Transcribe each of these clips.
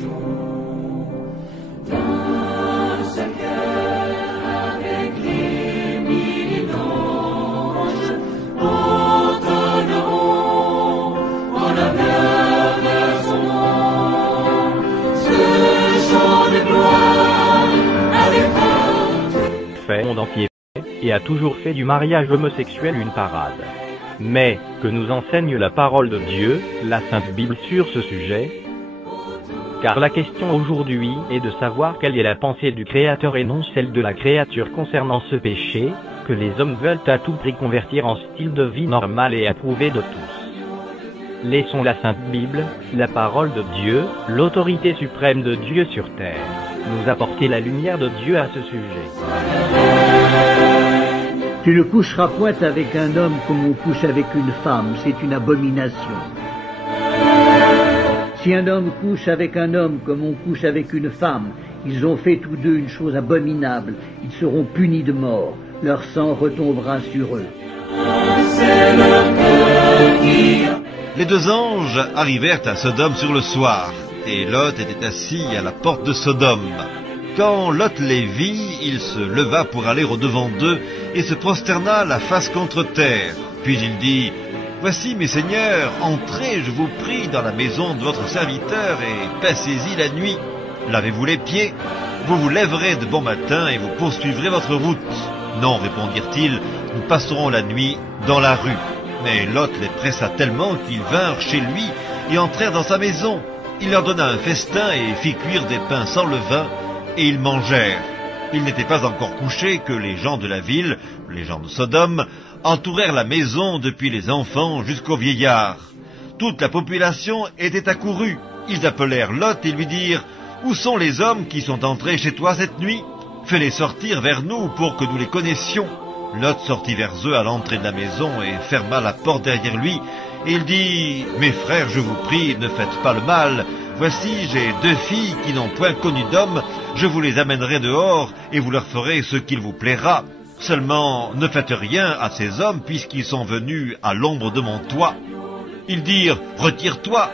Le monde entier et a toujours fait du mariage homosexuel une parade. Mais, que nous enseigne la parole de Dieu, la Sainte Bible sur ce sujet? Car la question aujourd'hui est de savoir quelle est la pensée du Créateur et non celle de la créature concernant ce péché, que les hommes veulent à tout prix convertir en style de vie normal et approuvé de tous. Laissons la Sainte Bible, la parole de Dieu, l'autorité suprême de Dieu sur terre, nous apporter la lumière de Dieu à ce sujet. Tu ne coucheras point avec un homme comme on couche avec une femme, c'est une abomination. Si un homme couche avec un homme comme on couche avec une femme, ils ont fait tous deux une chose abominable, ils seront punis de mort, leur sang retombera sur eux. Les deux anges arrivèrent à Sodome sur le soir, et Lot était assis à la porte de Sodome. Quand Lot les vit, il se leva pour aller au-devant d'eux, et se prosterna la face contre terre. Puis il dit, « Voici, mes seigneurs, entrez, je vous prie, dans la maison de votre serviteur, et passez-y la nuit. Lavez-vous les pieds, vous vous lèverez de bon matin, et vous poursuivrez votre route. » « Non, répondirent-ils, nous passerons la nuit dans la rue. » Mais Lot les pressa tellement qu'ils vinrent chez lui et entrèrent dans sa maison. Il leur donna un festin et fit cuire des pains sans levain, et ils mangèrent. Ils n'étaient pas encore couchés que les gens de la ville, les gens de Sodome, entourèrent la maison depuis les enfants jusqu'aux vieillards. Toute la population était accourue. Ils appelèrent Lot et lui dirent, « Où sont les hommes qui sont entrés chez toi cette nuit ? Fais-les sortir vers nous pour que nous les connaissions. » Lot sortit vers eux à l'entrée de la maison et ferma la porte derrière lui. Et il dit, « Mes frères, je vous prie, ne faites pas le mal. Voici, j'ai 2 filles qui n'ont point connu d'homme. Je vous les amènerai dehors et vous leur ferez ce qu'il vous plaira. Seulement, ne faites rien à ces hommes puisqu'ils sont venus à l'ombre de mon toit. » Ils dirent, « Retire-toi. »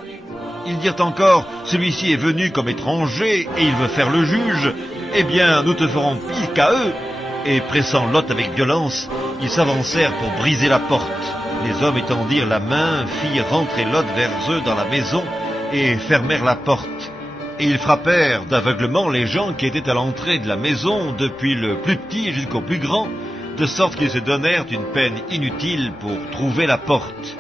Ils dirent encore, « Celui-ci est venu comme étranger et il veut faire le juge. Eh bien, nous te ferons pire qu'à eux. » Et pressant Lot avec violence, ils s'avancèrent pour briser la porte. Les hommes étendirent la main, firent rentrer Lot vers eux dans la maison et fermèrent la porte. Et ils frappèrent d'aveuglement les gens qui étaient à l'entrée de la maison, depuis le plus petit jusqu'au plus grand, de sorte qu'ils se donnèrent une peine inutile pour trouver la porte.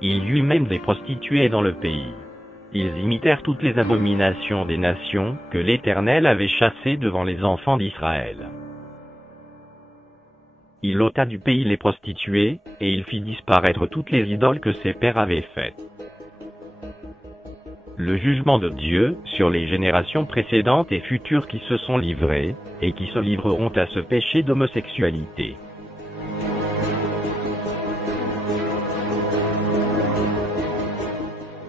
Il y eut même des prostituées dans le pays. Ils imitèrent toutes les abominations des nations que l'Éternel avait chassées devant les enfants d'Israël. Il ôta du pays les prostituées, et il fit disparaître toutes les idoles que ses pères avaient faites. Le jugement de Dieu sur les générations précédentes et futures qui se sont livrées, et qui se livreront à ce péché d'homosexualité.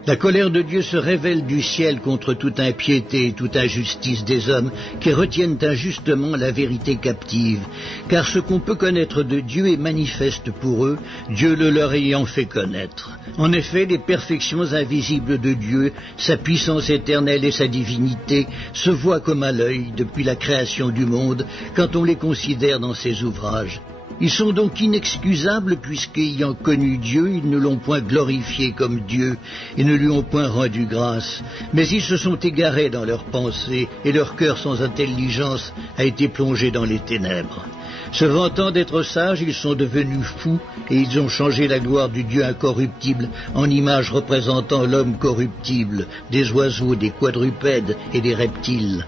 La colère de Dieu se révèle du ciel contre toute impiété et toute injustice des hommes qui retiennent injustement la vérité captive, car ce qu'on peut connaître de Dieu est manifeste pour eux, Dieu le leur ayant fait connaître. En effet, les perfections invisibles de Dieu, sa puissance éternelle et sa divinité se voient comme à l'œil depuis la création du monde quand on les considère dans ses ouvrages. Ils sont donc inexcusables puisqu'ayant connu Dieu, ils ne l'ont point glorifié comme Dieu et ne lui ont point rendu grâce. Mais ils se sont égarés dans leurs pensées et leur cœur sans intelligence a été plongé dans les ténèbres. Se vantant d'être sages, ils sont devenus fous et ils ont changé la gloire du Dieu incorruptible en image représentant l'homme corruptible, des oiseaux, des quadrupèdes et des reptiles.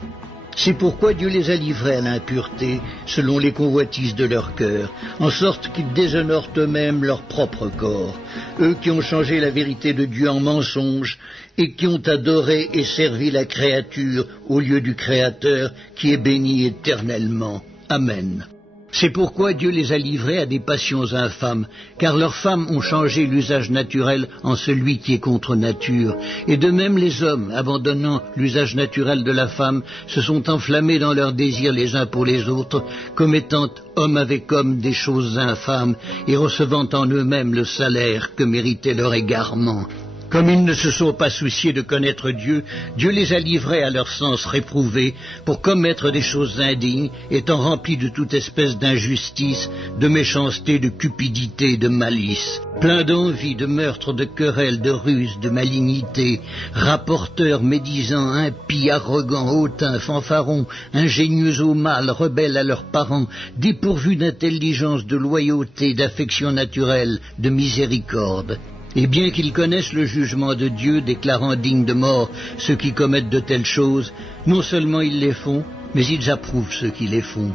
C'est pourquoi Dieu les a livrés à l'impureté, selon les convoitises de leur cœur, en sorte qu'ils déshonorent eux-mêmes leur propre corps, eux qui ont changé la vérité de Dieu en mensonge, et qui ont adoré et servi la créature au lieu du Créateur, qui est béni éternellement. Amen. C'est pourquoi Dieu les a livrés à des passions infâmes, car leurs femmes ont changé l'usage naturel en celui qui est contre nature. Et de même les hommes, abandonnant l'usage naturel de la femme, se sont enflammés dans leurs désirs les uns pour les autres, commettant homme avec homme des choses infâmes, et recevant en eux-mêmes le salaire que méritait leur égarement. Comme ils ne se sont pas souciés de connaître Dieu, Dieu les a livrés à leur sens réprouvé pour commettre des choses indignes, étant remplis de toute espèce d'injustice, de méchanceté, de cupidité, de malice. Pleins d'envie, de meurtre, de querelles, de ruse, de malignité, rapporteurs, médisants, impies, arrogants, hautains, fanfarons, ingénieux au mal, rebelles à leurs parents, dépourvus d'intelligence, de loyauté, d'affection naturelle, de miséricorde. Et bien qu'ils connaissent le jugement de Dieu, déclarant dignes de mort ceux qui commettent de telles choses, non seulement ils les font, mais ils approuvent ceux qui les font.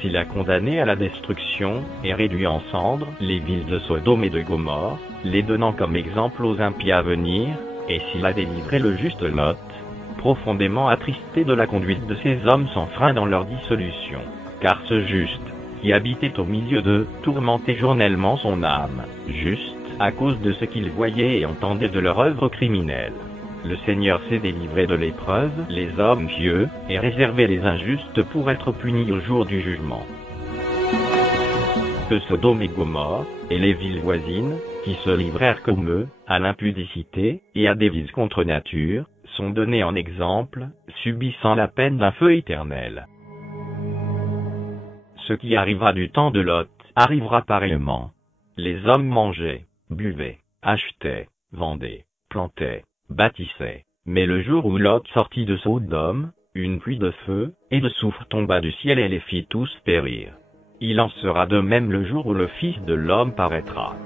S'il a condamné à la destruction et réduit en cendres les villes de Sodome et de Gomorrhe, les donnant comme exemple aux impies à venir, et s'il a délivré le juste Lot, profondément attristé de la conduite de ces hommes sans frein dans leur dissolution, car ce juste, qui habitait au milieu d'eux, tourmentait journellement son âme, juste, à cause de ce qu'il voyait et entendait de leur œuvre criminelle. Le Seigneur s'est délivré de l'épreuve, les hommes pieux, et réservé les injustes pour être punis au jour du jugement. Que Sodome et Gomorrhe, et les villes voisines, qui se livrèrent comme eux, à l'impudicité, et à des vices contre nature, sont donnés en exemple, subissant la peine d'un feu éternel. Ce qui arriva du temps de Lot, arrivera pareillement. Les hommes mangeaient, buvaient, achetaient, vendaient, plantaient, bâtissaient. Mais le jour où Lot sortit de Sodome, une pluie de feu et de soufre tomba du ciel et les fit tous périr. Il en sera de même le jour où le Fils de l'homme paraîtra.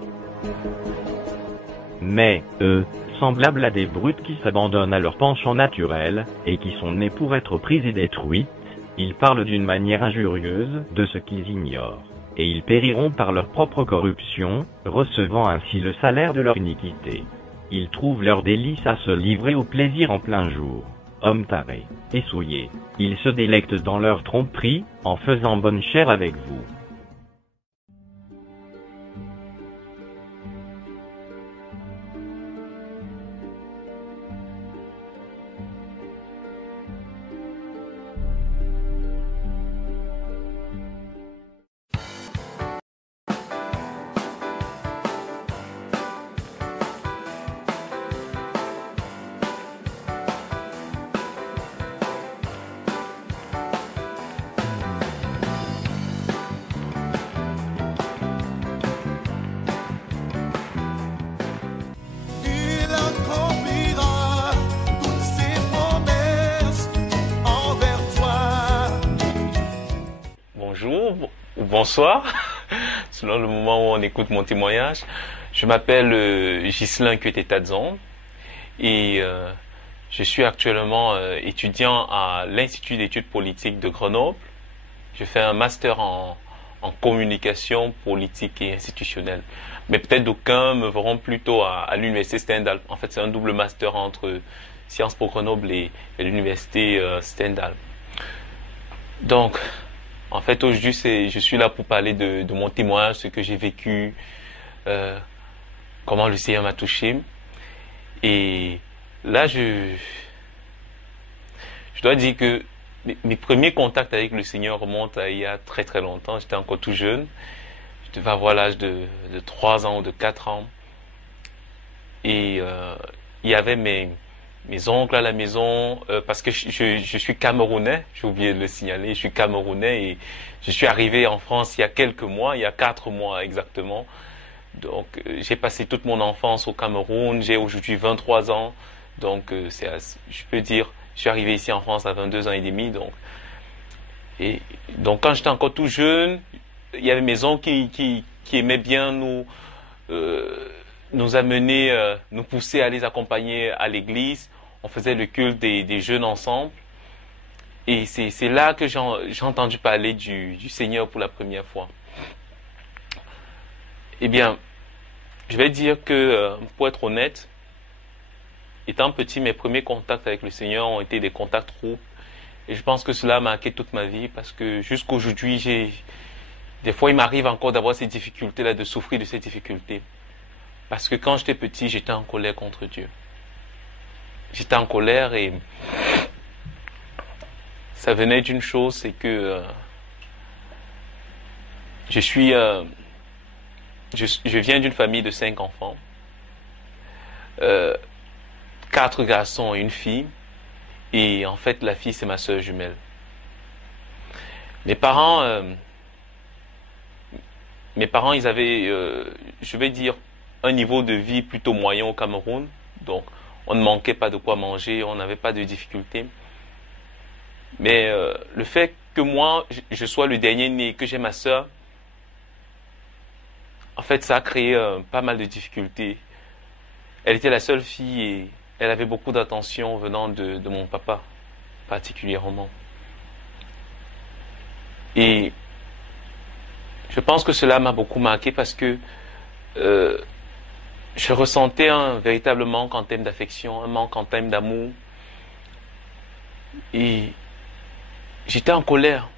Mais, eux, semblables à des brutes qui s'abandonnent à leur penchant naturel, et qui sont nés pour être prises et détruites, ils parlent d'une manière injurieuse de ce qu'ils ignorent, et ils périront par leur propre corruption, recevant ainsi le salaire de leur iniquité. Ils trouvent leur délice à se livrer au plaisir en plein jour. Hommes tarés et souillés, ils se délectent dans leur tromperie, en faisant bonne chère avec vous. Bonjour ou bonsoir, selon le moment où on écoute mon témoignage. Je m'appelle Ghislain Kuetetadzon et je suis actuellement étudiant à l'Institut d'études politiques de Grenoble. Je fais un master en communication politique et institutionnelle. Mais peut-être d'aucuns me verront plutôt à l'Université Stendhal. En fait, c'est un double master entre Sciences Po Grenoble et l'Université Stendhal. Donc, en fait, aujourd'hui, je suis là pour parler de mon témoignage, ce que j'ai vécu, comment le Seigneur m'a touché. Et là, je dois dire que mes premiers contacts avec le Seigneur remontent à il y a très très longtemps. J'étais encore tout jeune. Je devais avoir l'âge de 3 ans ou de 4 ans. Et il y avait mes oncles à la maison, parce que je suis camerounais, j'ai oublié de le signaler, je suis camerounais et je suis arrivé en France il y a quelques mois, il y a 4 mois exactement. Donc j'ai passé toute mon enfance au Cameroun, j'ai aujourd'hui 23 ans, donc je peux dire, je suis arrivé ici en France à 22 ans et demi. Donc quand j'étais encore tout jeune, il y avait mes oncles qui aimaient bien nous amener, nous pousser à les accompagner à l'église. On faisait le culte des jeunes ensemble. Et c'est là que j'ai entendu parler du Seigneur pour la première fois. Eh bien, je vais dire que, pour être honnête, étant petit, mes premiers contacts avec le Seigneur ont été des contacts groupes. Et je pense que cela a marqué toute ma vie parce que jusqu'aujourd'hui, des fois, il m'arrive encore d'avoir ces difficultés-là, de souffrir de ces difficultés. Parce que quand j'étais petit, j'étais en colère contre Dieu. J'étais en colère et ça venait d'une chose, c'est que je viens d'une famille de 5 enfants. 4 garçons et une fille. Et en fait, la fille, c'est ma sœur jumelle. Mes parents, ils avaient, je vais dire, un niveau de vie plutôt moyen au Cameroun. Donc, on ne manquait pas de quoi manger, on n'avait pas de difficultés. Mais le fait que moi, je sois le dernier né, que j'ai ma sœur, en fait, ça a créé pas mal de difficultés. Elle était la seule fille et elle avait beaucoup d'attention venant de mon papa, particulièrement. Et je pense que cela m'a beaucoup marqué parce que je ressentais un véritable manque en termes d'affection, un manque en termes d'amour. Et j'étais en colère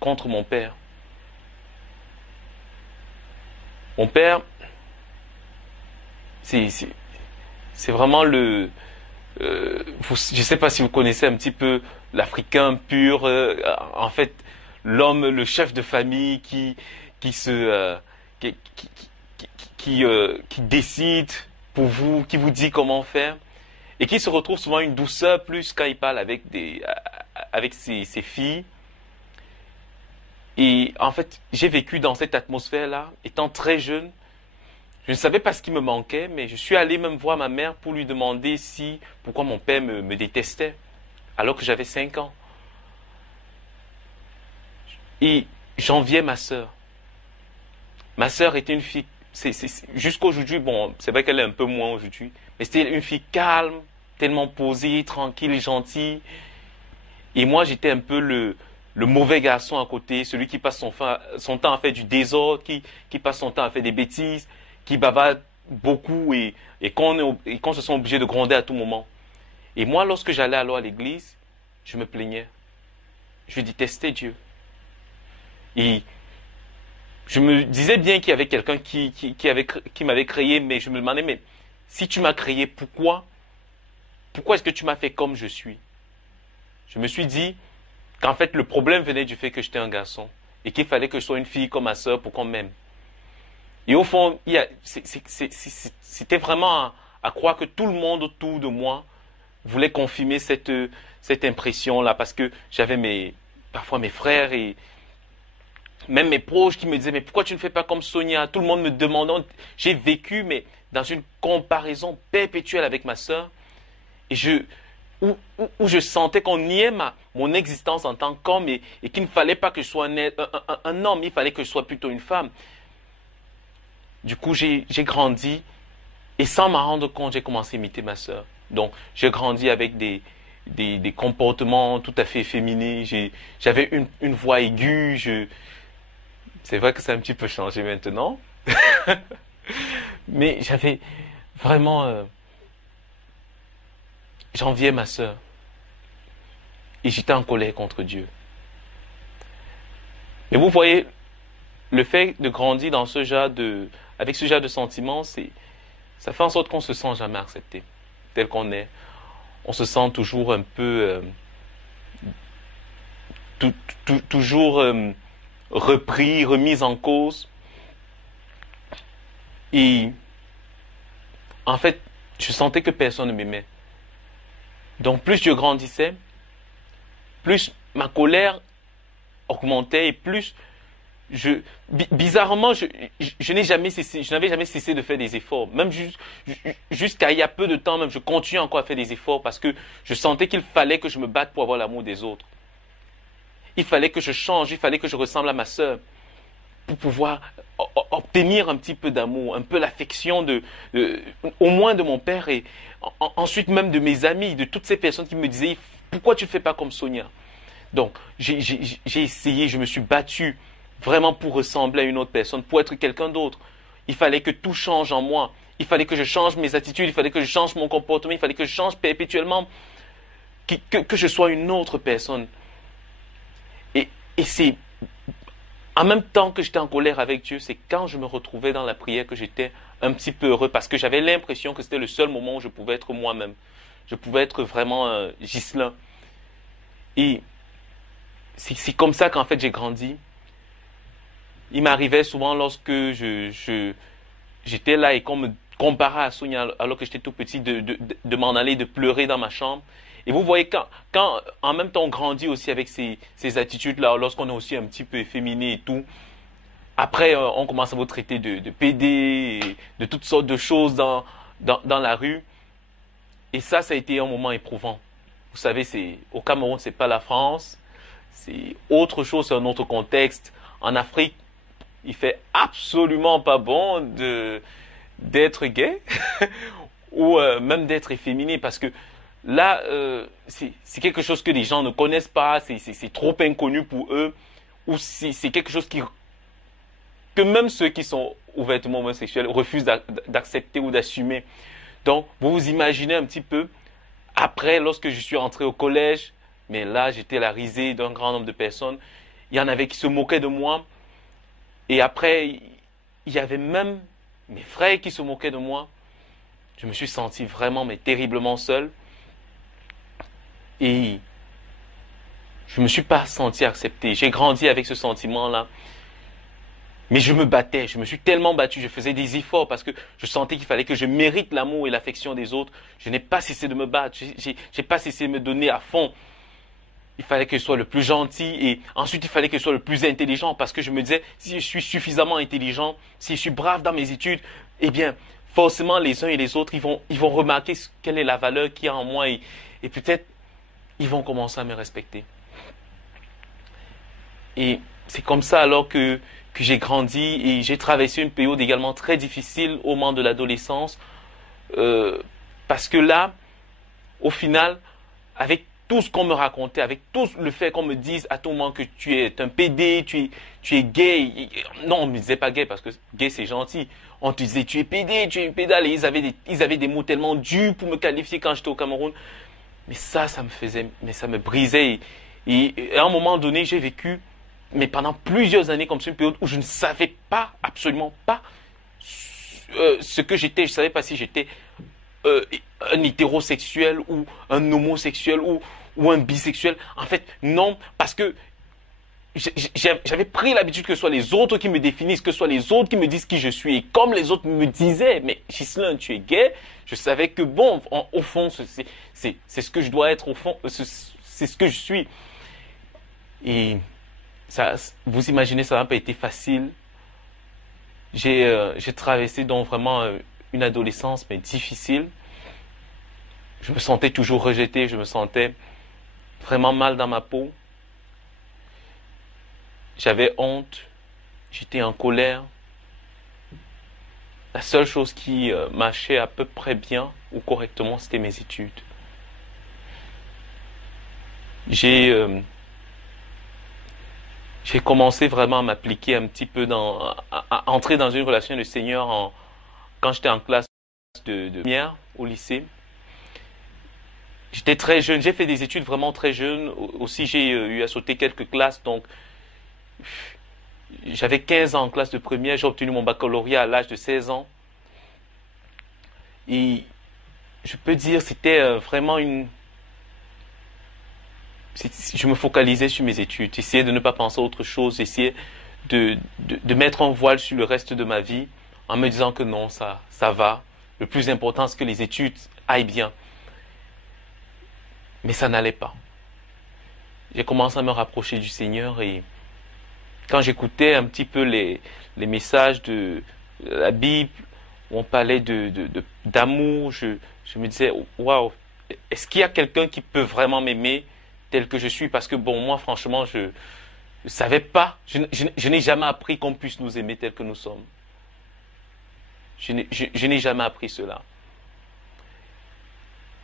contre mon père. Mon père, c'est vraiment le... je ne sais pas si vous connaissez un petit peu l'Africain pur, en fait, l'homme, le chef de famille qui décide pour vous, qui vous dit comment faire, et qui se retrouve souvent une douceur plus quand il parle avec ses filles. Et en fait, j'ai vécu dans cette atmosphère-là, étant très jeune. Je ne savais pas ce qui me manquait, mais je suis allé même voir ma mère pour lui demander pourquoi mon père me détestait, alors que j'avais 5 ans. Et j'enviais ma sœur. Ma sœur était une fille, jusqu'aujourd'hui, bon, c'est vrai qu'elle est un peu moins aujourd'hui, mais c'était une fille calme, tellement posée, tranquille, gentille. Et moi, j'étais un peu le mauvais garçon à côté, celui qui passe son temps à faire du désordre, qui passe son temps à faire des bêtises, qui bavarde beaucoup et qu'on se sent obligé de gronder à tout moment. Et moi, lorsque j'allais alors à l'église, je me plaignais. Je détestais Dieu. Et je me disais bien qu'il y avait quelqu'un qui m'avait créé, mais je me demandais, mais si tu m'as créé, pourquoi est-ce que tu m'as fait comme je suis? Je me suis dit qu'en fait, le problème venait du fait que j'étais un garçon et qu'il fallait que je sois une fille comme ma sœur pour qu'on m'aime. Et au fond, c'était vraiment à croire que tout le monde autour de moi voulait confirmer cette impression-là, parce que j'avais parfois mes frères et même mes proches qui me disaient, mais pourquoi tu ne fais pas comme Sonia? Tout le monde me demandant. J'ai vécu, mais dans une comparaison perpétuelle avec ma sœur, et où je sentais qu'on niait mon existence en tant qu'homme et qu'il ne fallait pas que je sois un homme, il fallait que je sois plutôt une femme. Du coup, j'ai grandi et sans m'en rendre compte, j'ai commencé à imiter ma sœur. Donc, j'ai grandi avec des comportements tout à fait féminins. J'avais une voix aiguë. C'est vrai que ça a un petit peu changé maintenant. Mais j'avais vraiment... j'enviais ma sœur. Et j'étais en colère contre Dieu. Mais vous voyez, le fait de grandir dans avec ce genre de sentiments, ça fait en sorte qu'on se sent jamais accepté, tel qu'on est. On se sent toujours un peu... toujours remis en cause. Et en fait, je sentais que personne ne m'aimait. Donc plus je grandissais, plus ma colère augmentait et plus bizarrement, je n'avais jamais cessé de faire des efforts. Même jusqu'à il y a peu de temps, même je continue encore à faire des efforts parce que je sentais qu'il fallait que je me batte pour avoir l'amour des autres. Il fallait que je change, il fallait que je ressemble à ma sœur pour pouvoir obtenir un petit peu d'amour, un peu l'affection au moins de mon père et ensuite même de mes amis, de toutes ces personnes qui me disaient « Pourquoi tu ne fais pas comme Sonia ?» Donc, j'ai essayé, je me suis battu vraiment pour ressembler à une autre personne, pour être quelqu'un d'autre. il fallait que tout change en moi. Il fallait que je change mes attitudes, il fallait que je change mon comportement, il fallait que je change perpétuellement, que je sois une autre personne. Et c'est en même temps que j'étais en colère avec Dieu, c'est quand je me retrouvais dans la prière que j'étais un petit peu heureux parce que j'avais l'impression que c'était le seul moment où je pouvais être moi-même. Je pouvais être vraiment Ghislain. Et c'est comme ça qu'en fait j'ai grandi. Il m'arrivait souvent lorsque j'étais là et qu'on me comparait à Sonia alors que j'étais tout petit de m'en aller, de pleurer dans ma chambre. Et vous voyez, quand en même temps on grandit aussi avec ces attitudes-là, lorsqu'on est aussi un petit peu efféminé et tout, après on commence à vous traiter de PD, et de toutes sortes de choses dans la rue. Et ça a été un moment éprouvant. Vous savez, au Cameroun, c'est pas la France, c'est autre chose, c'est un autre contexte. En Afrique, il fait absolument pas bon d'être gay ou même d'être efféminé parce que là, c'est quelque chose que les gens ne connaissent pas, c'est trop inconnu pour eux, ou c'est quelque chose que même ceux qui sont ouvertement homosexuels refusent d'accepter ou d'assumer. Donc, vous vous imaginez un petit peu, après, lorsque je suis entré au collège, mais là, j'étais la risée d'un grand nombre de personnes, il y en avait qui se moquaient de moi, et après, il y avait même mes frères qui se moquaient de moi. Je me suis senti vraiment, mais terriblement seul. Et je ne me suis pas senti accepté. J'ai grandi avec ce sentiment-là. Mais je me battais. Je me suis tellement battu. Je faisais des efforts parce que je sentais qu'il fallait que je mérite l'amour et l'affection des autres. Je n'ai pas cessé de me battre. Je n'ai pas cessé de me donner à fond. Il fallait que je sois le plus gentil et ensuite il fallait que je sois le plus intelligent parce que je me disais, si je suis suffisamment intelligent, si je suis brave dans mes études, eh bien, forcément les uns et les autres, ils vont remarquer quelle est la valeur qu'il y a en moi et peut-être ils vont commencer à me respecter. Et c'est comme ça alors que j'ai grandi et j'ai traversé une période également très difficile au moment de l'adolescence parce que là, au final, avec tout ce qu'on me racontait, avec tout le fait qu'on me dise à tout moment que tu es un PD, tu es gay. Non, on ne me disait pas gay parce que gay c'est gentil. On te disait tu es PD, tu es une pédale. Et ils avaient des mots tellement durs pour me qualifier quand j'étais au Cameroun. Mais ça me brisait. Et à un moment donné, j'ai vécu, mais pendant plusieurs années comme ça, une période où je ne savais pas, absolument pas ce que j'étais. Je ne savais pas si j'étais un hétérosexuel ou un homosexuel ou un bisexuel. En fait, non, parce que j'avais pris l'habitude que ce soit les autres qui me définissent, que ce soit les autres qui me disent qui je suis. Et comme les autres me disaient, mais Ghislain, tu es gay, je savais que bon, au fond, c'est ce que je dois être, au fond, c'est ce que je suis. Et ça, vous imaginez, ça n'a pas été facile. J'ai traversé donc vraiment une adolescence, mais difficile. Je me sentais toujours rejeté, je me sentais vraiment mal dans ma peau. J'avais honte, j'étais en colère. La seule chose qui marchait à peu près bien ou correctement, c'était mes études. J'ai commencé vraiment à m'appliquer un petit peu à entrer dans une relation avec le Seigneur quand j'étais en classe de première au lycée. J'étais très jeune, j'ai fait des études vraiment très jeune. Aussi, j'ai eu à sauter quelques classes, donc j'avais 15 ans en classe de première, j'ai obtenu mon baccalauréat à l'âge de 16 ans. Et je peux dire, c'était vraiment je me focalisais sur mes études, j'essayais de ne pas penser à autre chose, j'essayais de mettre un voile sur le reste de ma vie en me disant que non, ça va. Le plus important, c'est que les études aillent bien. Mais ça n'allait pas. J'ai commencé à me rapprocher du Seigneur et quand j'écoutais un petit peu les messages de la Bible, où on parlait d'amour, je me disais, waouh, est-ce qu'il y a quelqu'un qui peut vraiment m'aimer tel que je suis? Parce que bon, moi franchement, je ne savais pas, je n'ai jamais appris qu'on puisse nous aimer tel que nous sommes. Je n'ai jamais appris cela.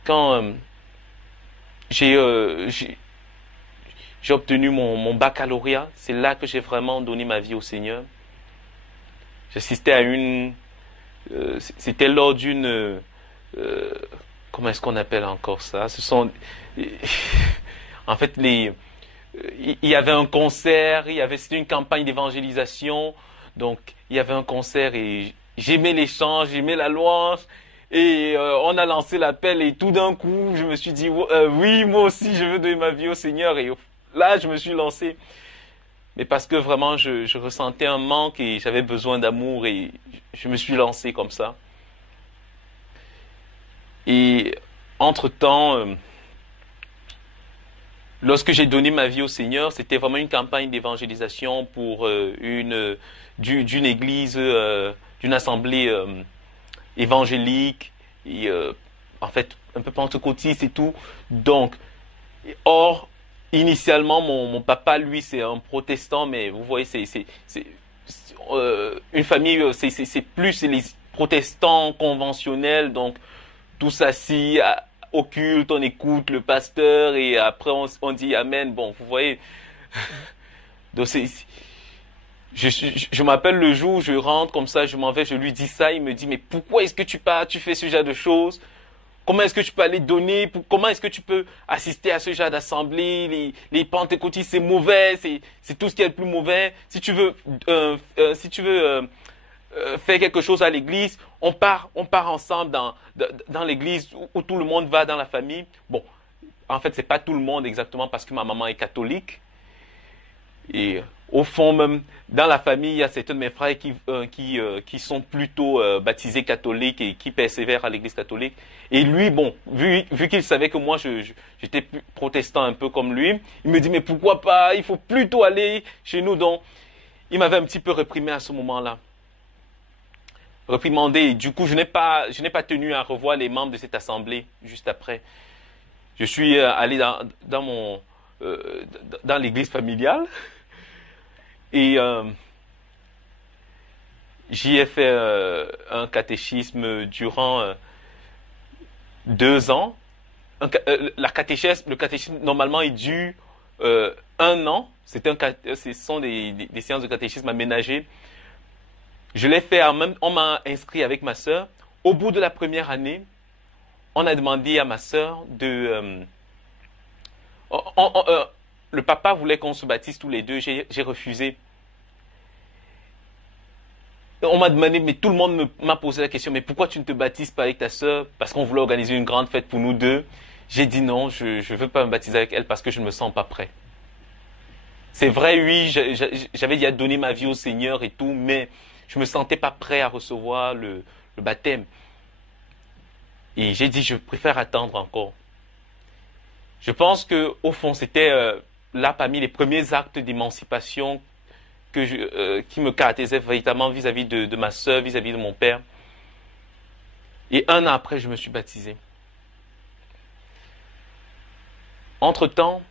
Quand j'ai obtenu mon baccalauréat, c'est là que j'ai vraiment donné ma vie au Seigneur. j'assistais à c'était lors d'une, comment est-ce qu'on appelle encore ça? Ce sont, en fait, il y avait un concert, c'était une campagne d'évangélisation, donc il y avait un concert et j'aimais les chants, j'aimais la louange, et on a lancé l'appel et tout d'un coup, je me suis dit, oui, moi aussi, je veux donner ma vie au Seigneur, et là, je me suis lancé. Mais parce que vraiment, je ressentais un manque et j'avais besoin d'amour et je me suis lancé comme ça. Et entre-temps, lorsque j'ai donné ma vie au Seigneur, c'était vraiment une campagne d'évangélisation pour d'une église, d'une assemblée évangélique, et en fait, un peu pentecôtiste et tout. Donc, or, initialement, mon papa, lui, c'est un protestant, mais vous voyez, c'est une famille, c'est plus les protestants conventionnels, donc tous assis au culte, on écoute le pasteur et après on dit Amen. Bon, vous voyez, donc je m'appelle le jour où je rentre comme ça, je m'en vais, je lui dis ça, il me dit mais pourquoi est-ce que tu fais ce genre de choses? Comment est-ce que tu peux aller donner? Comment est-ce que tu peux assister à ce genre d'assemblée? Les pentecôtistes, c'est mauvais, c'est tout ce qui est le plus mauvais. Si tu veux faire quelque chose à l'église, on part ensemble dans l'église où tout le monde va dans la famille. Bon, en fait, c'est pas tout le monde exactement parce que ma maman est catholique. Et au fond, même dans la famille, il y a certains de mes frères qui sont plutôt baptisés catholiques et qui persévèrent à l'église catholique. Et lui, bon, vu qu'il savait que moi, j'étais plus protestant un peu comme lui, il me dit, mais pourquoi pas, il faut plutôt aller chez nous. Donc, il m'avait un petit peu réprimé à ce moment-là. Réprimandé. Et du coup, je n'ai pas tenu à revoir les membres de cette assemblée juste après. Je suis allé dans l'église familiale. Et j'y ai fait un catéchisme durant 2 ans. Le catéchisme, normalement, il dure 1 an. Ce sont des séances de catéchisme aménagées. Je l'ai fait, on m'a inscrit avec ma sœur. Au bout de la première année, on a demandé à ma sœur le papa voulait qu'on se baptise tous les deux, j'ai refusé. On m'a demandé, mais tout le monde m'a posé la question, mais pourquoi tu ne te baptises pas avec ta sœur? Parce qu'on voulait organiser une grande fête pour nous deux. J'ai dit non, je ne veux pas me baptiser avec elle parce que je ne me sens pas prêt. C'est vrai, oui, j'avais déjà donné ma vie au Seigneur et tout, mais je me sentais pas prêt à recevoir le baptême. Et j'ai dit, je préfère attendre encore. Je pense que au fond, c'était là parmi les premiers actes d'émancipation qui me caractérisaient véritablement vis-à-vis de ma sœur, vis-à-vis de mon père. Et 1 an après, je me suis baptisé. Entre-temps,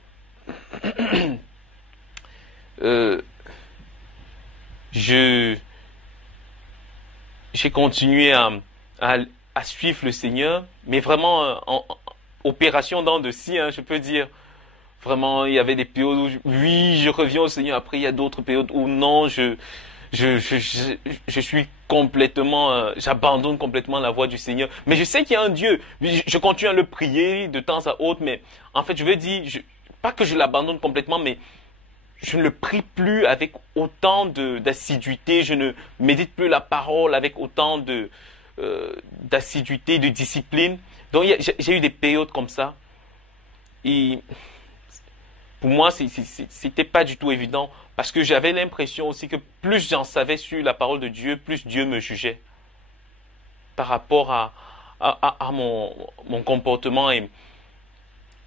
j'ai continué à suivre le Seigneur, mais vraiment en opération dents de scie, je peux dire. Vraiment, il y avait des périodes où, oui, je reviens au Seigneur. Après, il y a d'autres périodes où non, je suis complètement, j'abandonne complètement la voie du Seigneur. Mais je sais qu'il y a un Dieu. Je continue à le prier de temps à autre, mais en fait, je veux dire, pas que je l'abandonne complètement, mais je ne le prie plus avec autant d'assiduité. Je ne médite plus la parole avec autant d'assiduité, de discipline. Donc, j'ai eu des périodes comme ça. Et pour moi, c'était pas du tout évident parce que j'avais l'impression aussi que plus j'en savais sur la parole de Dieu, plus Dieu me jugeait par rapport à mon comportement. Et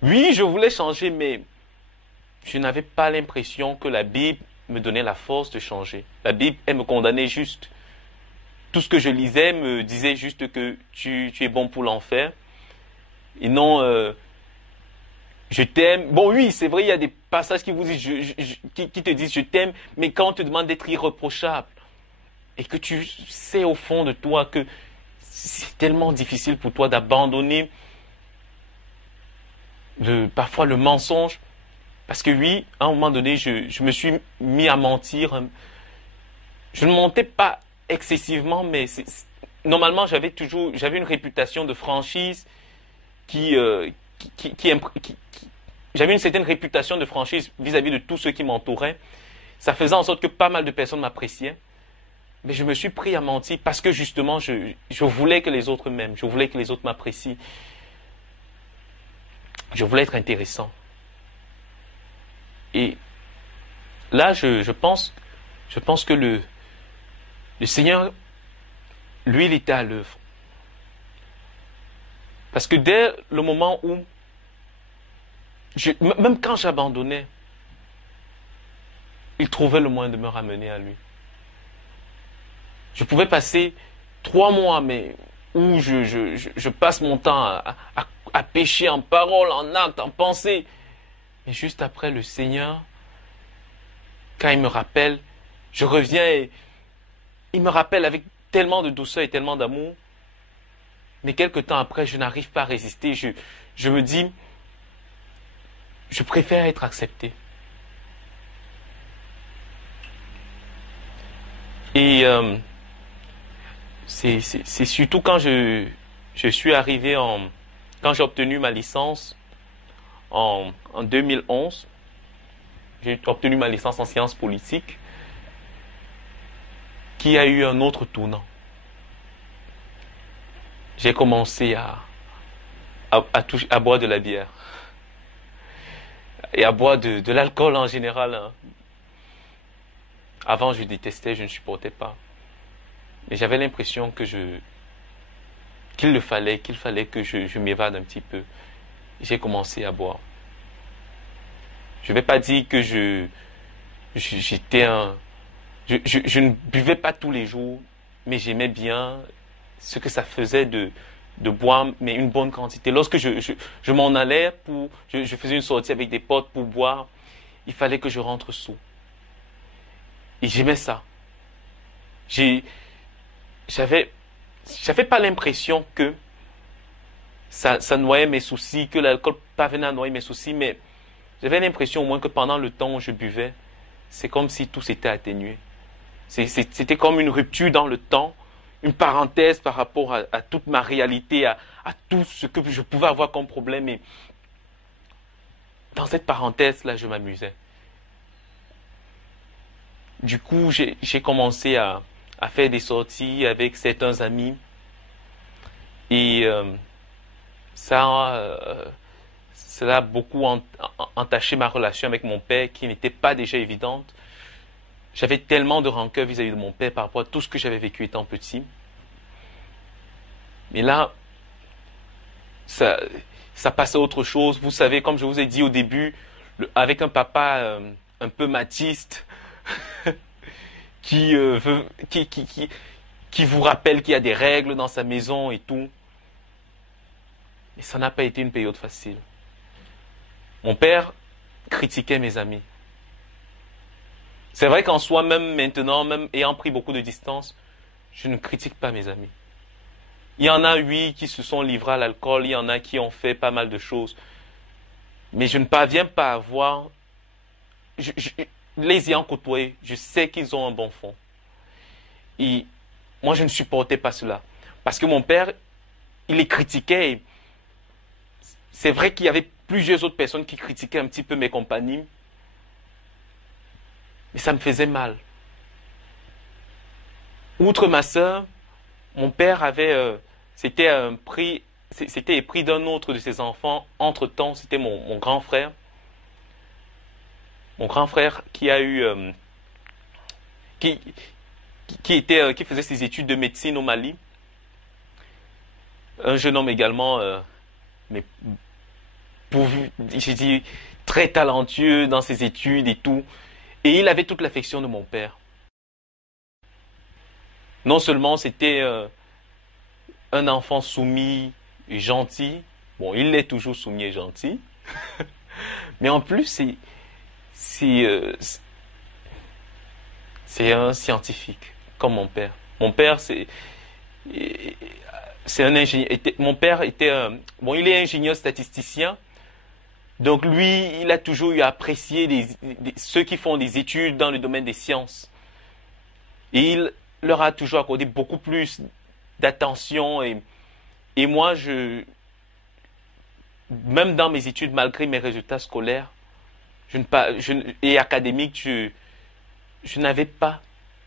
oui, je voulais changer, mais je n'avais pas l'impression que la Bible me donnait la force de changer. La Bible, elle me condamnait juste. Tout ce que je lisais me disait juste que tu es bon pour l'enfer. Et non, je t'aime. Bon, oui, c'est vrai, il y a des passages qui qui te disent je t'aime, mais quand on te demande d'être irréprochable et que tu sais au fond de toi que c'est tellement difficile pour toi d'abandonner parfois le mensonge, parce que à un moment donné, je me suis mis à mentir. Je ne mentais pas excessivement, mais normalement j'avais une réputation de franchise j'avais une certaine réputation de franchise vis-à-vis de tous ceux qui m'entouraient. Ça faisait en sorte que pas mal de personnes m'appréciaient. Mais je me suis pris à mentir parce que justement, je voulais que les autres m'aiment. Je voulais que les autres m'apprécient. Je voulais être intéressant. Et là, je pense que le Seigneur, lui, il était à l'œuvre. Parce que dès le moment où, même quand j'abandonnais, il trouvait le moyen de me ramener à lui. Je pouvais passer 3 mois, mais où je passe mon temps à pécher en parole, en acte, en pensée. Mais juste après, le Seigneur, quand il me rappelle, je reviens et il me rappelle avec tellement de douceur et tellement d'amour. Mais quelque temps après, je n'arrive pas à résister. Je me dis, je préfère être accepté. Et c'est surtout quand je suis arrivé quand j'ai obtenu ma licence en 2011, j'ai obtenu ma licence en sciences politiques, qui a eu un autre tournant. J'ai commencé à boire de la bière et à boire de l'alcool en général. Hein. Avant, je détestais, je ne supportais pas. Mais j'avais l'impression qu'il fallait que je m'évade un petit peu. J'ai commencé à boire. Je ne vais pas dire que je ne buvais pas tous les jours, mais j'aimais bien ce que ça faisait de boire, mais une bonne quantité. Lorsque je m'en allais je faisais une sortie avec des potes pour boire, il fallait que je rentre sous. Et j'aimais ça. J'avais pas l'impression que ça noyait mes soucis, que l'alcool parvenait à noyer mes soucis, mais j'avais l'impression au moins que pendant le temps où je buvais, c'est comme si tout s'était atténué. C'était comme une rupture dans le temps, une parenthèse par rapport à toute ma réalité, à tout ce que je pouvais avoir comme problème. Et dans cette parenthèse-là, je m'amusais. Du coup, j'ai commencé à faire des sorties avec certains amis. Et ça a beaucoup entaché ma relation avec mon père, qui n'était pas déjà évidente. J'avais tellement de rancœur vis-à-vis de mon père par rapport à tout ce que j'avais vécu étant petit. Mais là, ça passait à autre chose. Vous savez, comme je vous ai dit au début, avec un papa un peu mathiste, qui vous rappelle qu'il y a des règles dans sa maison et tout. Mais ça n'a pas été une période facile. Mon père critiquait mes amis. C'est vrai qu'en soi, même maintenant, même ayant pris beaucoup de distance, je ne critique pas mes amis. Il y en a, oui, qui se sont livrés à l'alcool, il y en a qui ont fait pas mal de choses. Mais je ne parviens pas à voir... les ayant côtoyés, je sais qu'ils ont un bon fond. Et moi, je ne supportais pas cela. Parce que mon père, il les critiquait. Et c'est vrai qu'il y avait plusieurs autres personnes qui critiquaient un petit peu mes compagnies. Mais ça me faisait mal. Outre ma sœur, mon père c'était épris d'un autre de ses enfants. Entre-temps, c'était mon grand frère. Mon grand frère qui a eu, qui faisait ses études de médecine au Mali. Un jeune homme également, mais j'ai dit très talentueux dans ses études et tout. Et il avait toute l'affection de mon père. Non seulement c'était un enfant soumis et gentil. Bon, il est toujours soumis et gentil. Mais en plus, c'est un scientifique, comme mon père. Mon père, c'est un ingénieur. Mon père était il est ingénieur statisticien. Donc lui, il a toujours eu à apprécier ceux qui font des études dans le domaine des sciences. Et leur a toujours accordé beaucoup plus d'attention et moi, même dans mes études, malgré mes résultats scolaires et académiques, je n'avais pas,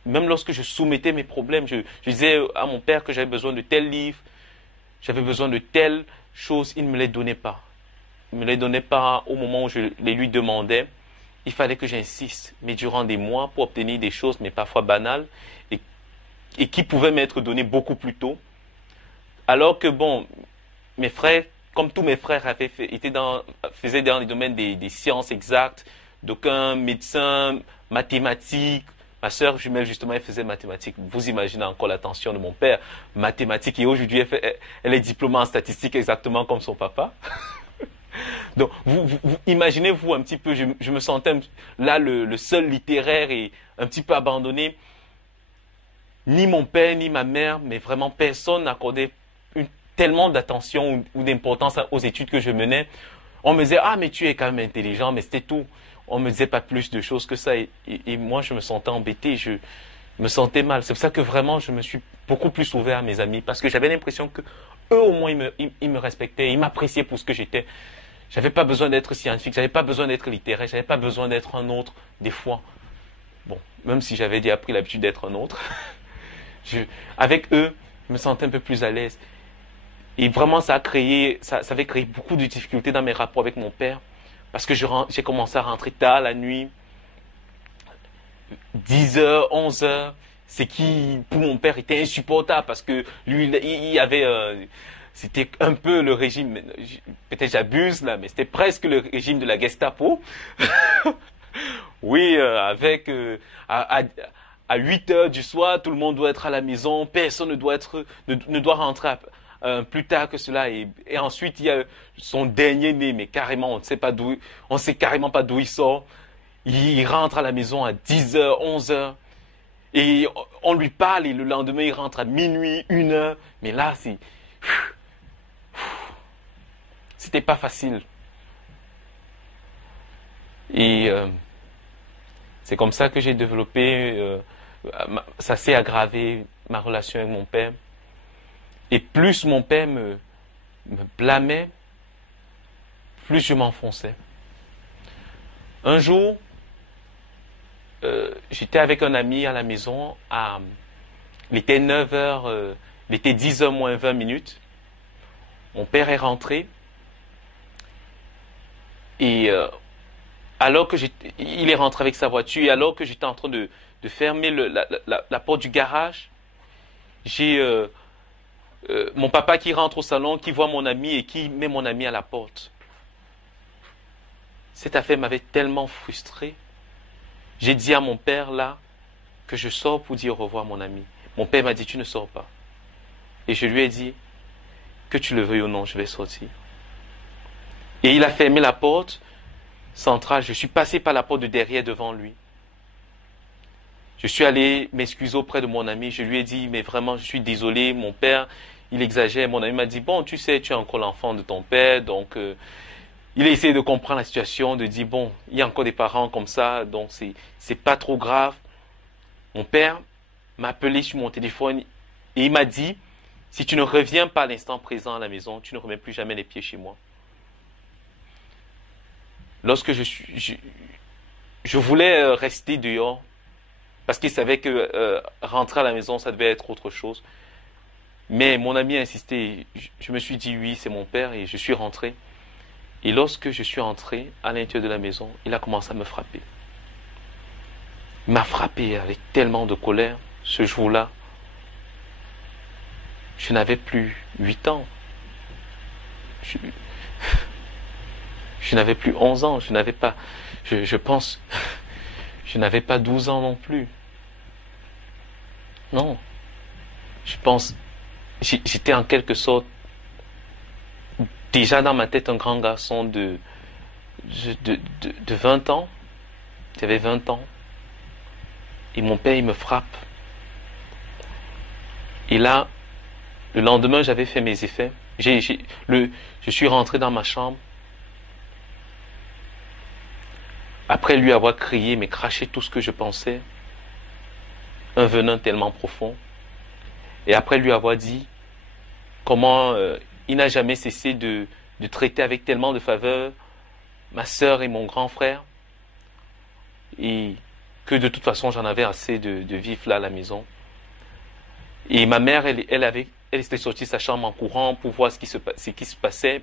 même lorsque je soumettais mes problèmes, je disais à mon père que j'avais besoin de tel livre, j'avais besoin de telle chose, il ne me les donnait pas. Il ne me les donnait pas au moment où je les lui demandais. Il fallait que j'insiste, mais durant des mois, pour obtenir des choses, mais parfois banales, et qui pouvaient m'être données beaucoup plus tôt. Alors que, bon, mes frères, comme tous mes frères, faisaient dans les domaines des sciences exactes, d'aucuns médecins, mathématiques. Ma sœur jumelle, justement, elle faisait mathématiques. Vous imaginez encore l'attention de mon père, mathématiques, et aujourd'hui, elle est diplômée en statistique exactement comme son papa. Donc, vous imaginez-vous un petit peu, je me sentais là le seul littéraire et un petit peu abandonné. Ni mon père, ni ma mère, mais vraiment personne n'accordait tellement d'attention ou d'importance aux études que je menais. On me disait, ah, mais tu es quand même intelligent, mais c'était tout. On me disait pas plus de choses que ça. Et moi, je me sentais embêté, je me sentais mal. C'est pour ça que vraiment, je me suis beaucoup plus ouvert à mes amis, parce que j'avais l'impression que eux, au moins, ils me respectaient, ils m'appréciaient pour ce que j'étais. J'avais pas besoin d'être scientifique, j'avais pas besoin d'être littéraire, j'avais pas besoin d'être un autre, des fois. Bon, même si j'avais déjà pris l'habitude d'être un autre, avec eux, je me sentais un peu plus à l'aise. Et vraiment, ça avait créé beaucoup de difficultés dans mes rapports avec mon père, parce que j'ai commencé à rentrer tard la nuit, 10h, 11h, ce qui, pour mon père, était insupportable, parce que lui, il avait... c'était un peu le régime, peut-être j'abuse là, mais c'était presque le régime de la Gestapo. Oui, avec à 8 heures du soir, tout le monde doit être à la maison, personne ne doit rentrer plus tard que cela. Et ensuite, il y a son dernier né, mais carrément, on ne sait carrément pas d'où il sort. Il rentre à la maison à 10 heures, 11 heures. Et on lui parle et le lendemain, il rentre à minuit, 1 heure. Mais là, c'était pas facile. Et c'est comme ça que j'ai développé, ça s'est aggravé, ma relation avec mon père. Et plus mon père me blâmait, plus je m'enfonçais. Un jour, j'étais avec un ami à la maison, il était 9h, il était 10h moins 20 minutes. Mon père est rentré. Et alors que il est rentré avec sa voiture, et alors que j'étais en train de fermer la porte du garage, j'ai mon papa qui rentre au salon, qui voit mon ami et qui met mon ami à la porte. Cette affaire m'avait tellement frustré. J'ai dit à mon père là que je sors pour dire au revoir à mon ami. Mon père m'a dit, tu ne sors pas. Et je lui ai dit, que tu le veuilles ou non, je vais sortir. Et il a fermé la porte centrale. Je suis passé par la porte de derrière devant lui. Je suis allé m'excuser auprès de mon ami. Je lui ai dit, mais vraiment, je suis désolé, mon père, il exagère. Mon ami m'a dit, bon, tu sais, tu es encore l'enfant de ton père. Donc, il a essayé de comprendre la situation, de dire, bon, il y a encore des parents comme ça, donc c'est pas trop grave. Mon père m'a appelé sur mon téléphone et il m'a dit, si tu ne reviens pas à l'instant présent à la maison, tu ne remets plus jamais les pieds chez moi. Lorsque je voulais rester dehors, parce qu'il savait que rentrer à la maison, ça devait être autre chose. Mais mon ami a insisté, je me suis dit oui, c'est mon père, et je suis rentré. Et lorsque je suis entré à l'intérieur de la maison, il a commencé à me frapper. Il m'a frappé avec tellement de colère ce jour-là. Je n'avais plus 8 ans. Je n'avais plus 11 ans. Je n'avais pas, je pense, je n'avais pas 12 ans non plus. Non. Je pense, j'étais en quelque sorte déjà dans ma tête un grand garçon de 20 ans. J'avais 20 ans. Et mon père, il me frappe. Et là, le lendemain, j'avais fait mes effets. Je suis rentré dans ma chambre. Après lui avoir crié, mais craché tout ce que je pensais. un venin tellement profond. Et après lui avoir dit comment il n'a jamais cessé de traiter avec tellement de faveur ma sœur et mon grand frère, et que de toute façon j'en avais assez de vivre là à la maison. Et ma mère, elle était sortie de sa chambre en courant pour voir ce qui se passait.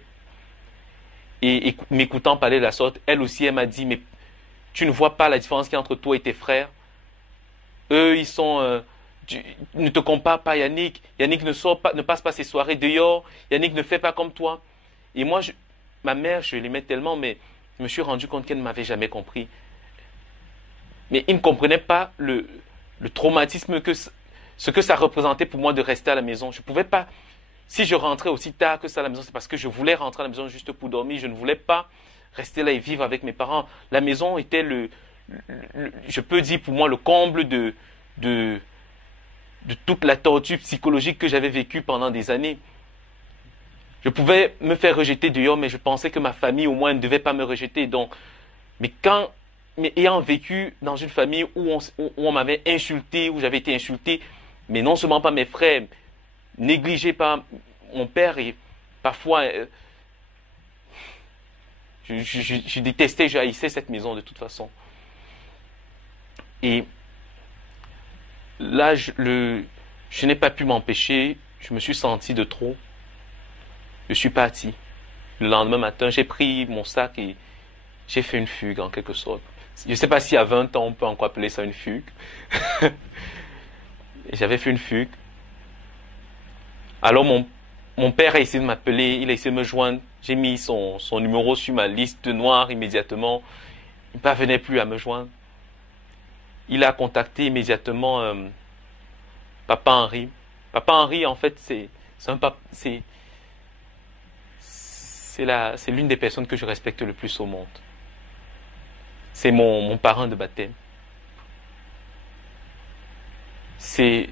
Et m'écoutant parler de la sorte, elle aussi, elle m'a dit, mais tu ne vois pas la différence qu'il y a entre toi et tes frères? Eux, ils sont... ne te compare pas, Yannick. Yannick ne passe pas ses soirées dehors. Yannick ne fait pas comme toi. Et moi, ma mère, je l'aimais tellement, mais je me suis rendu compte qu'elle ne m'avait jamais compris. Mais il ne comprenait pas le traumatisme, ce que ça représentait pour moi de rester à la maison. Je ne pouvais pas, si je rentrais aussi tard que ça à la maison, c'est parce que je voulais rentrer à la maison juste pour dormir. Je ne voulais pas rester là et vivre avec mes parents. La maison était je peux dire pour moi, le comble de toute la torture psychologique que j'avais vécue pendant des années. Je pouvais me faire rejeter dehors, mais je pensais que ma famille au moins ne devait pas me rejeter. Donc, mais ayant vécu dans une famille où on m'avait insulté, où j'avais été insulté, mais non seulement par mes frères, négligé par mon père, et parfois je détestais, je haïssais cette maison de toute façon. Et là, je n'ai pas pu m'empêcher, je me suis senti de trop. Je suis parti. Le lendemain matin, j'ai pris mon sac et j'ai fait une fugue en quelque sorte. Je ne sais pas si à 20 ans on peut encore appeler ça une fugue. J'avais fait une fugue. Alors mon père a essayé de m'appeler, il a essayé de me joindre. J'ai mis son numéro sur ma liste noire immédiatement. Il ne parvenait plus à me joindre. Il a contacté immédiatement Papa Henri. Papa Henri, en fait, c'est l'une des personnes que je respecte le plus au monde. C'est mon parrain de baptême. C'est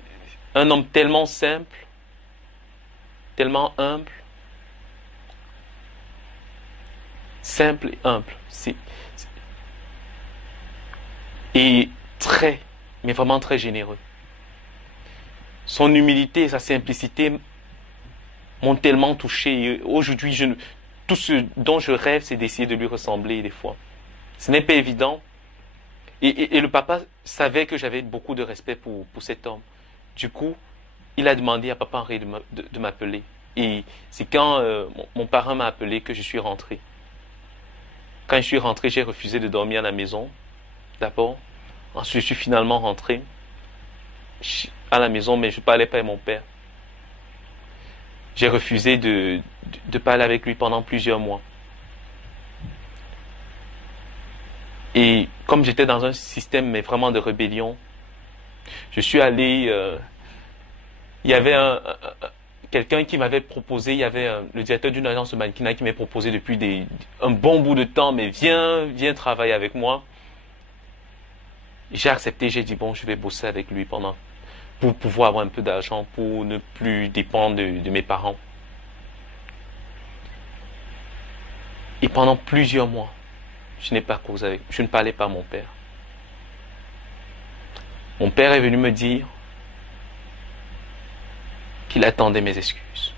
un homme tellement simple, tellement humble. Simple et humble. Et mais vraiment très généreux. Son humilité et sa simplicité m'ont tellement touché. Aujourd'hui, tout ce dont je rêve, c'est d'essayer de lui ressembler des fois. Ce n'est pas évident. Et le papa savait que j'avais beaucoup de respect pour cet homme. Du coup, il a demandé à Papa Henri de m'appeler. Et c'est quand mon parrain m'a appelé que je suis rentré. Quand je suis rentré, j'ai refusé de dormir à la maison, d'abord. Ensuite, je suis finalement rentré à la maison, mais je ne parlais pas avec mon père. J'ai refusé de parler avec lui pendant plusieurs mois. Et comme j'étais dans un système mais vraiment de rébellion, je suis allé... il y avait quelqu'un qui m'avait proposé, il y avait le directeur d'une agence de mannequinat qui m'avait proposé depuis un bon bout de temps, mais viens travailler avec moi. J'ai accepté, j'ai dit bon, je vais bosser avec lui pour pouvoir avoir un peu d'argent, pour ne plus dépendre de mes parents. Et pendant plusieurs mois, je ne parlais pas à mon père. Mon père est venu me dire qu'il attendait mes excuses.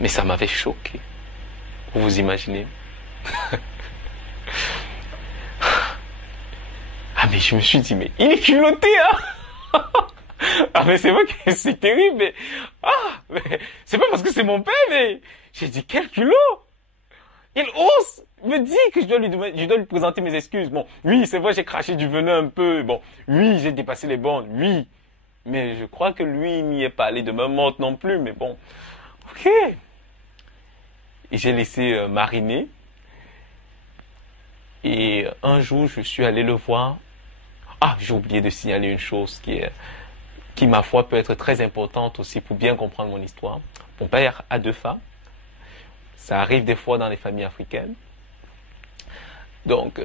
Mais ça m'avait choqué. Vous imaginez? Ah mais je me suis dit, mais il est culotté, hein. Ah mais c'est vrai que c'est terrible, mais... mais c'est pas parce que c'est mon père, mais... J'ai dit, quel culot. Il ose me dire que je dois lui présenter mes excuses. Bon, oui, c'est vrai, j'ai craché du venin un peu. Bon, oui, j'ai dépassé les bornes, oui. Mais je crois que lui, il n'y est pas allé de même montre non plus, mais bon. Ok. Et j'ai laissé mariner. Et un jour, je suis allé le voir. Ah, j'ai oublié de signaler une chose qui, ma foi, peut être très importante aussi pour bien comprendre mon histoire. Mon père a 2 femmes. Ça arrive des fois dans les familles africaines. Donc,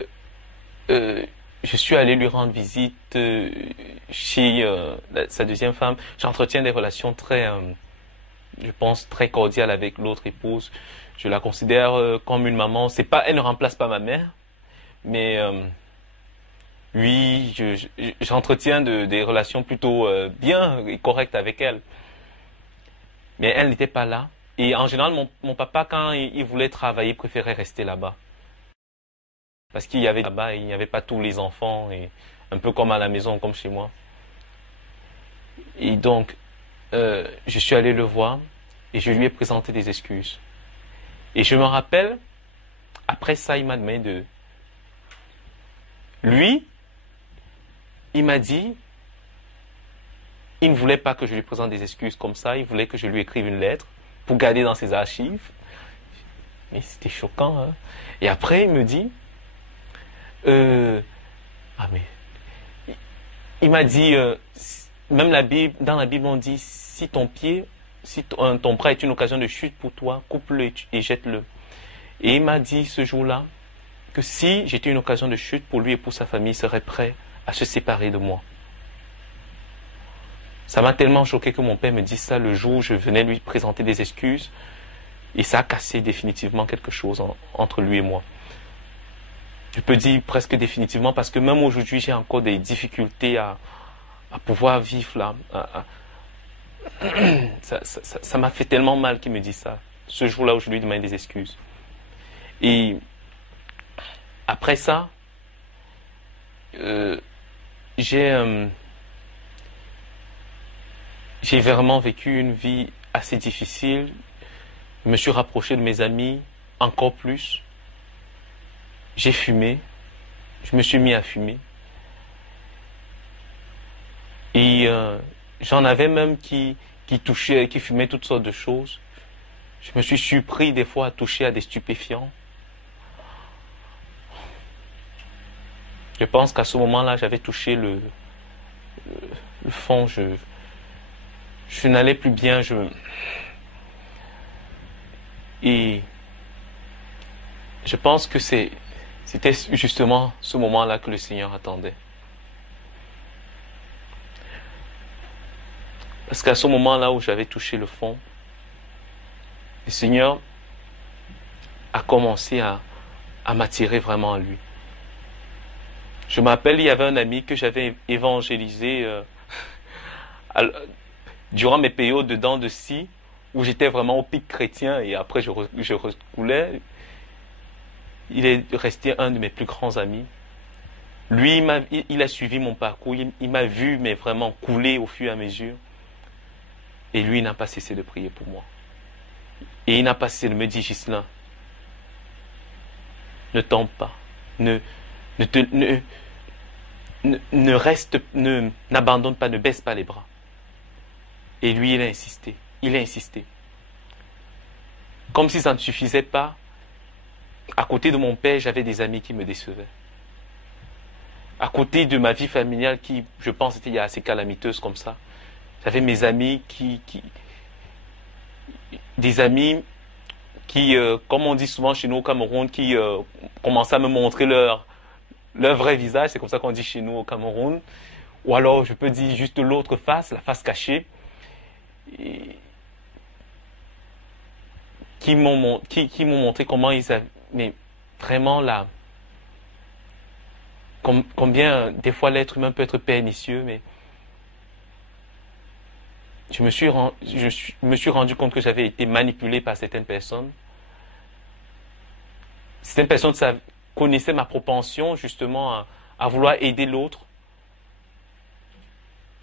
je suis allé lui rendre visite chez sa 2e femme. J'entretiens des relations je pense, très cordiales avec l'autre épouse. Je la considère comme une maman. Elle ne remplace pas ma mère, mais Oui, j'entretiens des relations plutôt bien et correctes avec elle. Mais elle n'était pas là. Et en général, mon papa, quand il voulait travailler, préférait rester là-bas. Parce qu'il y avait là-bas, il n'y avait pas tous les enfants, et un peu comme à la maison, comme chez moi. Et donc, je suis allé le voir et je lui ai présenté des excuses. Et je me rappelle, après ça, il m'a demandé de... Lui, il m'a dit, il ne voulait pas que je lui présente des excuses comme ça, il voulait que je lui écrive une lettre pour garder dans ses archives. Mais c'était choquant, hein. Et après, il me dit, il m'a dit, même dans la Bible, on dit, si ton bras est une occasion de chute pour toi, coupe-le et jette-le. Et il m'a dit ce jour-là que si j'étais une occasion de chute pour lui et pour sa famille, il serait prêt à se séparer de moi. Ça m'a tellement choqué que mon père me dise ça le jour où je venais lui présenter des excuses. Et ça a cassé définitivement quelque chose entre lui et moi. Je peux dire presque définitivement parce que même aujourd'hui, j'ai encore des difficultés à pouvoir vivre là. Ça m'a fait tellement mal qu'il me dise ça. Ce jour-là où je lui demande des excuses. Et après ça, j'ai vraiment vécu une vie assez difficile. Je me suis rapproché de mes amis encore plus. J'ai fumé. Je me suis mis à fumer. Et j'en avais même qui touchaient, qui fumaient toutes sortes de choses. Je me suis surpris des fois à toucher à des stupéfiants. Je pense qu'à ce moment-là, j'avais touché le fond. Je n'allais plus bien. Et je pense que c'était justement ce moment-là que le Seigneur attendait. Parce qu'à ce moment-là où j'avais touché le fond, le Seigneur a commencé à m'attirer vraiment à lui. Je me rappelle, il y avait un ami que j'avais évangélisé durant mes périodes de dents de scie, où j'étais vraiment au pic chrétien et après je recoulais. Il est resté un de mes plus grands amis. Lui, il a suivi mon parcours, il m'a vu mais vraiment couler au fur et à mesure. Et lui, il n'a pas cessé de prier pour moi. Et il n'a pas cessé de me dire, Ghislain, ne tombe pas, n'abandonne pas, ne baisse pas les bras. Et lui, il a insisté. Comme si ça ne suffisait pas, à côté de mon père, j'avais des amis qui me décevaient. À côté de ma vie familiale qui, je pense, était assez calamiteuse comme ça, j'avais mes amis des amis qui, comme on dit souvent chez nous au Cameroun, qui commençaient à me montrer leur vrai visage, c'est comme ça qu'on dit chez nous au Cameroun, ou alors je peux dire juste l'autre face, la face cachée, et qui m'ont montré comment ils avaient, mais vraiment là, combien des fois l'être humain peut être pernicieux, mais je me suis rendu compte que j'avais été manipulé par certaines personnes. Certaines personnes connaissaient ma propension justement à vouloir aider l'autre.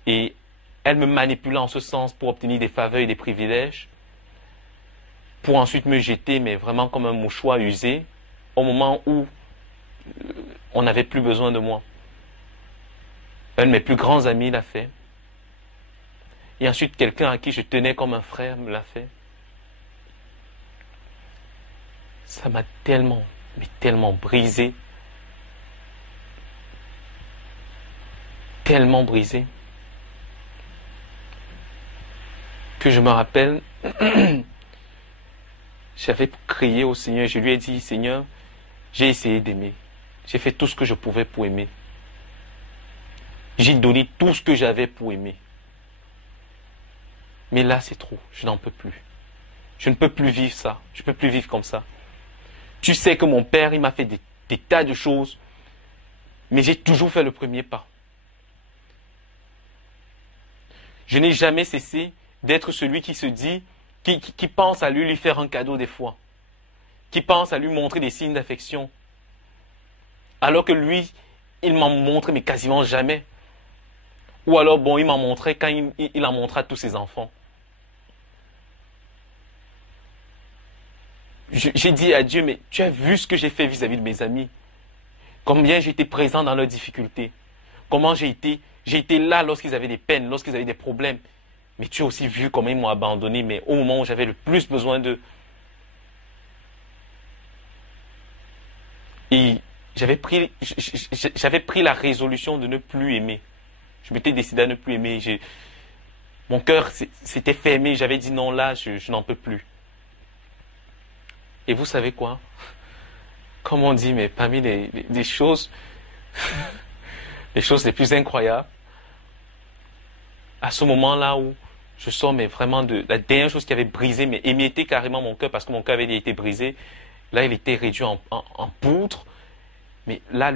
Et elles me manipulaient en ce sens pour obtenir des faveurs et des privilèges, pour ensuite me jeter, mais vraiment comme un mouchoir usé, au moment où on n'avait plus besoin de moi. Un de mes plus grands amis l'a fait. Et ensuite, quelqu'un à qui je tenais comme un frère me l'a fait. Ça m'a tellement, mais tellement brisé. Tellement brisé. Que je me rappelle, j'avais crié au Seigneur, je lui ai dit, Seigneur, j'ai essayé d'aimer. J'ai fait tout ce que je pouvais pour aimer. J'ai donné tout ce que j'avais pour aimer. Mais là, c'est trop. Je n'en peux plus. Je ne peux plus vivre ça. Je ne peux plus vivre comme ça. Tu sais que mon père, il m'a fait des tas de choses. Mais j'ai toujours fait le premier pas. Je n'ai jamais cessé d'être celui qui se dit, qui pense à lui faire un cadeau des fois, qui pense à lui montrer des signes d'affection, alors que lui, il m'en montre mais quasiment jamais. Ou alors, bon, il m'en montrait quand il en montra à tous ses enfants. J'ai dit à Dieu, mais tu as vu ce que j'ai fait vis-à-vis de mes amis? Combien j'ai été présent dans leurs difficultés? Comment j'ai été là lorsqu'ils avaient des peines, lorsqu'ils avaient des problèmes? Mais tu as aussi vu comment ils m'ont abandonné, mais au moment où j'avais le plus besoin d'eux. Et j'avais pris la résolution de ne plus aimer. Je m'étais décidé à ne plus aimer. Mon cœur s'était fermé. J'avais dit non, là, je n'en peux plus. Et vous savez quoi? Comme on dit, mais parmi les choses, les choses les plus incroyables, à ce moment-là où je sors, mais vraiment de la dernière chose qui avait brisé, mais émietté carrément mon cœur, parce que mon cœur avait été brisé, là, il était réduit en poudre. Mais là,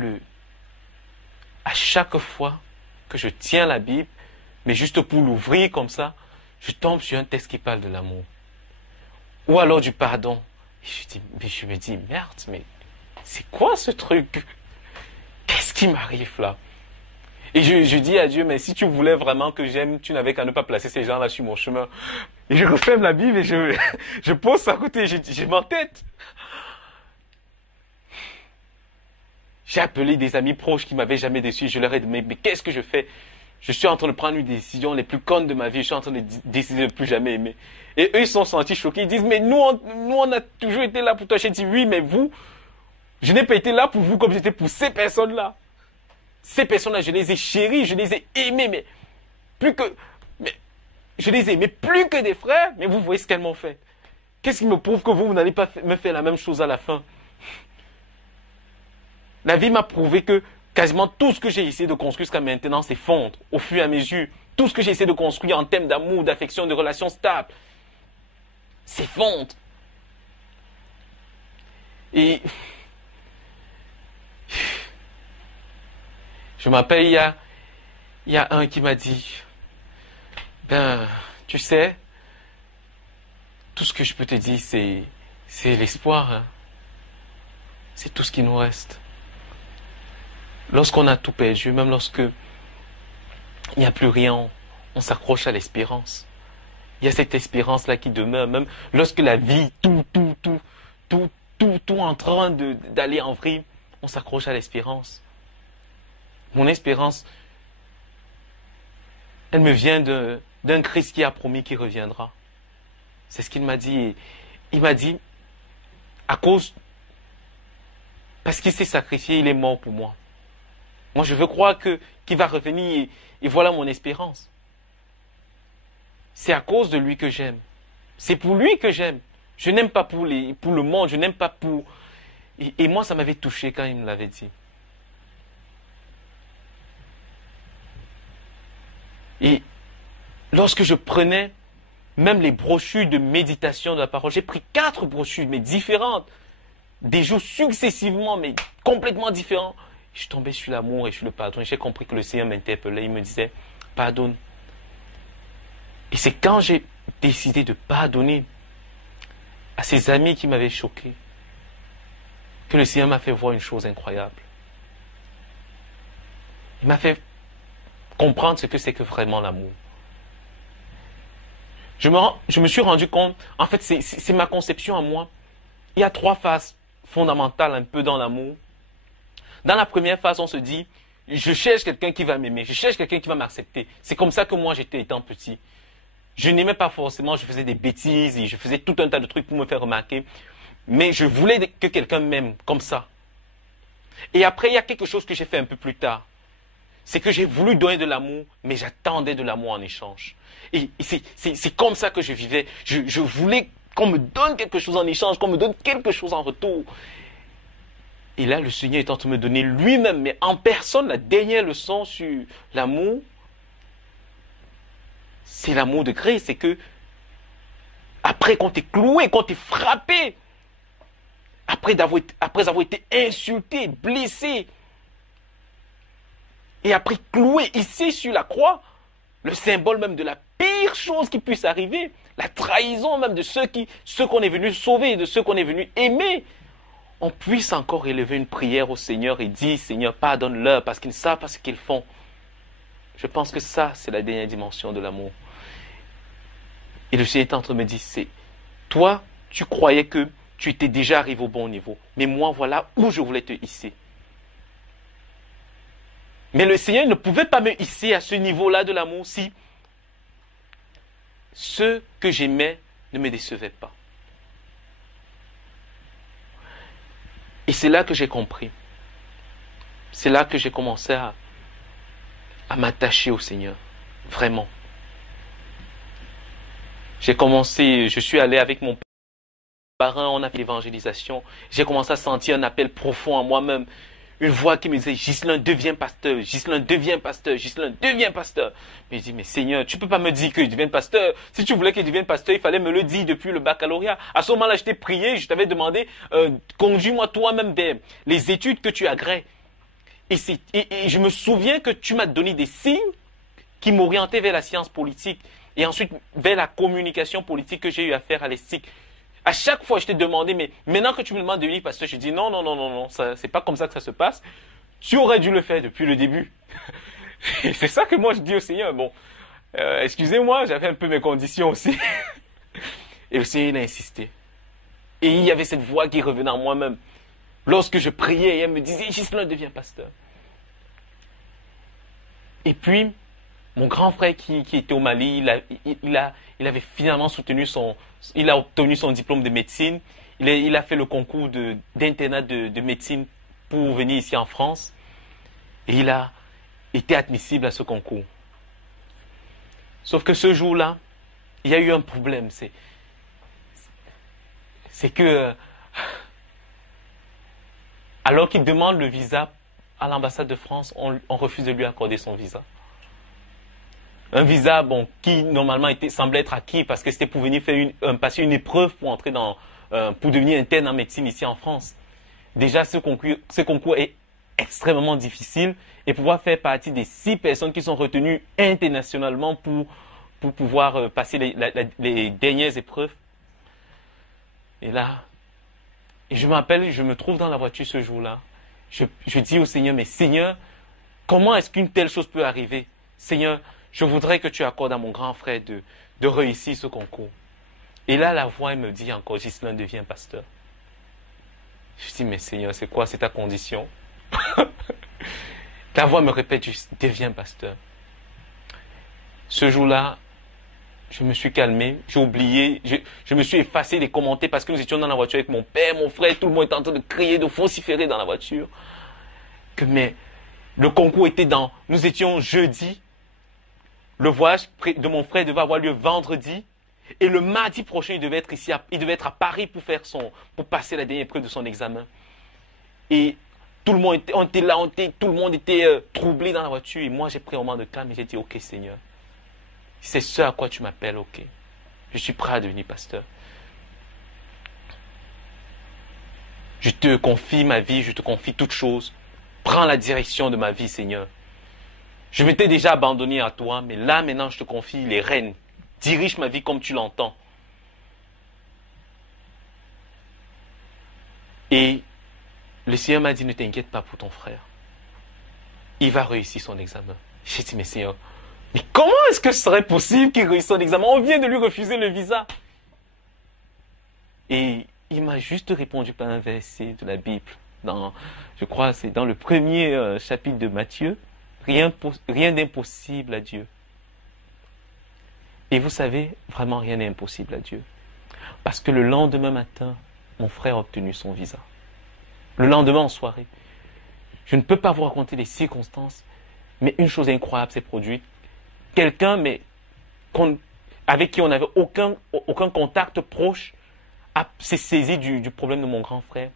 à chaque fois que je tiens la Bible, mais juste pour l'ouvrir comme ça, je tombe sur un texte qui parle de l'amour. Ou alors du pardon. Et je me dis, merde, mais c'est quoi ce truc? Qu'est-ce qui m'arrive là? Et je dis à Dieu, mais si tu voulais vraiment que j'aime, tu n'avais qu'à ne pas placer ces gens-là sur mon chemin. Et je referme la Bible et je pose ça à côté, j'ai m'entête. J'ai appelé des amis proches qui m'avaient jamais déçu. Je leur ai dit, mais qu'est-ce que je fais? Je suis en train de prendre une décision les plus connes de ma vie. Je suis en train de décider de ne plus jamais aimer. Et eux, ils sont sentis choqués. Ils disent, mais nous, on a toujours été là pour toi. J'ai dit, oui, mais vous, je n'ai pas été là pour vous comme j'étais pour ces personnes-là. Ces personnes-là, je les ai chéries, je les ai aimées, mais je les ai aimées plus que des frères. Mais vous voyez ce qu'elles m'ont fait. Qu'est-ce qui me prouve que vous n'allez pas me faire la même chose à la fin? La vie m'a prouvé que quasiment tout ce que j'ai essayé de construire jusqu'à maintenant s'effondre au fur et à mesure. Tout ce que j'ai essayé de construire en termes d'amour, d'affection, de relations stables s'effondre. Et je m'appelle, il y a un qui m'a dit, ben, tu sais, tout ce que je peux te dire, c'est l'espoir. Hein. C'est tout ce qui nous reste. Lorsqu'on a tout perdu, même lorsque il n'y a plus rien, on s'accroche à l'espérance. Il y a cette espérance-là qui demeure, même lorsque la vie, tout en train d'aller en vrille, on s'accroche à l'espérance. Mon espérance, elle me vient d'un Christ qui a promis qu'il reviendra. C'est ce qu'il m'a dit. Il m'a dit, parce qu'il s'est sacrifié, il est mort pour moi. Moi, je veux croire qu'il va revenir et voilà mon espérance. C'est à cause de lui que j'aime. C'est pour lui que j'aime. Je n'aime pas pour le monde, je n'aime pas pour... Et moi, ça m'avait touché quand il me l'avait dit. Et lorsque je prenais même les brochures de méditation de la parole, j'ai pris 4 brochures, mais différentes, des jours successivement, mais complètement différents. Je tombais sur l'amour et sur le pardon. Et j'ai compris que le Seigneur m'interpellait. Il me disait, pardonne. Et c'est quand j'ai décidé de pardonner à ces amis qui m'avaient choqué que le Seigneur m'a fait voir une chose incroyable. Il m'a fait comprendre ce que c'est que vraiment l'amour. Je me suis rendu compte, en fait, c'est ma conception à moi. Il y a 3 phases fondamentales un peu dans l'amour. Dans la première phase, on se dit, je cherche quelqu'un qui va m'aimer, je cherche quelqu'un qui va m'accepter. C'est comme ça que moi j'étais étant petit. Je n'aimais pas forcément, je faisais des bêtises et je faisais tout un tas de trucs pour me faire remarquer. Mais je voulais que quelqu'un m'aime comme ça. Et après, il y a quelque chose que j'ai fait un peu plus tard. C'est que j'ai voulu donner de l'amour, mais j'attendais de l'amour en échange. Et c'est comme ça que je vivais. Je voulais qu'on me donne quelque chose en échange, qu'on me donne quelque chose en retour. Et là, le Seigneur est en train de me donner lui-même, mais en personne, la dernière leçon sur l'amour. C'est l'amour de Christ. C'est que, après qu'on t'ait cloué, qu'on t'ait frappé, après avoir été insulté, blessé, et après cloué ici sur la croix, le symbole même de la pire chose qui puisse arriver, la trahison même de ceux qu'on est venu sauver, de ceux qu'on est venu aimer, on puisse encore élever une prière au Seigneur et dire, Seigneur, pardonne-leur parce qu'ils ne savent pas ce qu'ils font. Je pense que ça, c'est la dernière dimension de l'amour. Et le Seigneur est en train de me dire, c'est toi, tu croyais que tu étais déjà arrivé au bon niveau. Mais moi, voilà où je voulais te hisser. Mais le Seigneur ne pouvait pas me hisser à ce niveau-là de l'amour si ceux que j'aimais ne me décevaient pas. Et c'est là que j'ai compris. C'est là que j'ai commencé à m'attacher au Seigneur. Vraiment. Je suis allé avec mon parrain, on a fait l'évangélisation. J'ai commencé à sentir un appel profond en moi-même. Une voix qui me disait, Ghislain, deviens pasteur, Ghislain, deviens pasteur, Ghislain, deviens pasteur. Mais je dis, mais Seigneur, tu peux pas me dire que je devienne pasteur. Si tu voulais que je devienne pasteur, il fallait me le dire depuis le baccalauréat. À ce moment-là, je t'ai prié, je t'avais demandé, conduis-moi toi-même vers les études que tu agrées. Et je me souviens que tu m'as donné des signes qui m'orientaient vers la science politique et ensuite vers la communication politique que j'ai eu à faire à l'ESTIC. À chaque fois, je t'ai demandé, mais maintenant que tu me demandes de venir, pasteur, je dis non, c'est pas comme ça que ça se passe. Tu aurais dû le faire depuis le début. Et c'est ça que moi je dis au Seigneur. Bon, excusez-moi, j'avais un peu mes conditions aussi. Et le Seigneur, il a insisté. Et il y avait cette voix qui revenait en moi-même. Lorsque je priais, elle me disait, Ghislain, deviens pasteur. Et puis, mon grand frère qui était au Mali, il avait finalement il a obtenu son diplôme de médecine. Il a fait le concours d'internat de médecine pour venir ici en France. Et il a été admissible à ce concours. Sauf que ce jour-là, il y a eu un problème. C'est que, alors qu'il demande le visa à l'ambassade de France, on refuse de lui accorder son visa. Un visa, bon, qui normalement semblait être acquis parce que c'était pour venir faire passer une épreuve pour entrer pour devenir interne en médecine ici en France. Déjà, ce concours est extrêmement difficile et pouvoir faire partie des 6 personnes qui sont retenues internationalement pour pouvoir passer les dernières épreuves. Et là, je me trouve dans la voiture ce jour-là. Je dis au Seigneur, mais Seigneur, comment est-ce qu'une telle chose peut arriver? Seigneur, je voudrais que tu accordes à mon grand frère de réussir ce concours. Et là, la voix, elle me dit encore, Ghislain, deviens pasteur. Je dis, mais Seigneur, c'est quoi? C'est ta condition? La voix me répète juste, deviens pasteur. Ce jour-là, je me suis calmé, j'ai oublié, je me suis effacé des commentaires parce que nous étions dans la voiture avec mon père, mon frère, tout le monde était en train de crier, de vociférer dans la voiture. Mais le concours était nous étions jeudi. Le voyage de mon frère devait avoir lieu vendredi. Et le mardi prochain, il devait être ici, il devait être à Paris pour passer la dernière épreuve de son examen. Et tout le monde était là, tout le monde était troublé dans la voiture. Et moi, j'ai pris un moment de calme et j'ai dit, ok Seigneur, c'est ce à quoi tu m'appelles, ok. Je suis prêt à devenir pasteur. Je te confie ma vie, je te confie toute chose. Prends la direction de ma vie, Seigneur. Je m'étais déjà abandonné à toi, mais là, maintenant, je te confie les rênes. Dirige ma vie comme tu l'entends. Et le Seigneur m'a dit, ne t'inquiète pas pour ton frère. Il va réussir son examen. J'ai dit, mais Seigneur, mais comment est-ce que ce serait possible qu'il réussisse son examen? On vient de lui refuser le visa. Et il m'a juste répondu par un verset de la Bible. Je crois que c'est dans le premier chapitre de Matthieu. Rien d'impossible à Dieu. Et vous savez, vraiment rien n'est impossible à Dieu. Parce que le lendemain matin, mon frère a obtenu son visa. Le lendemain en soirée. Je ne peux pas vous raconter les circonstances, mais une chose incroyable s'est produite. Quelqu'un, avec qui on n'avait aucun contact proche, s'est saisi du problème de mon grand frère.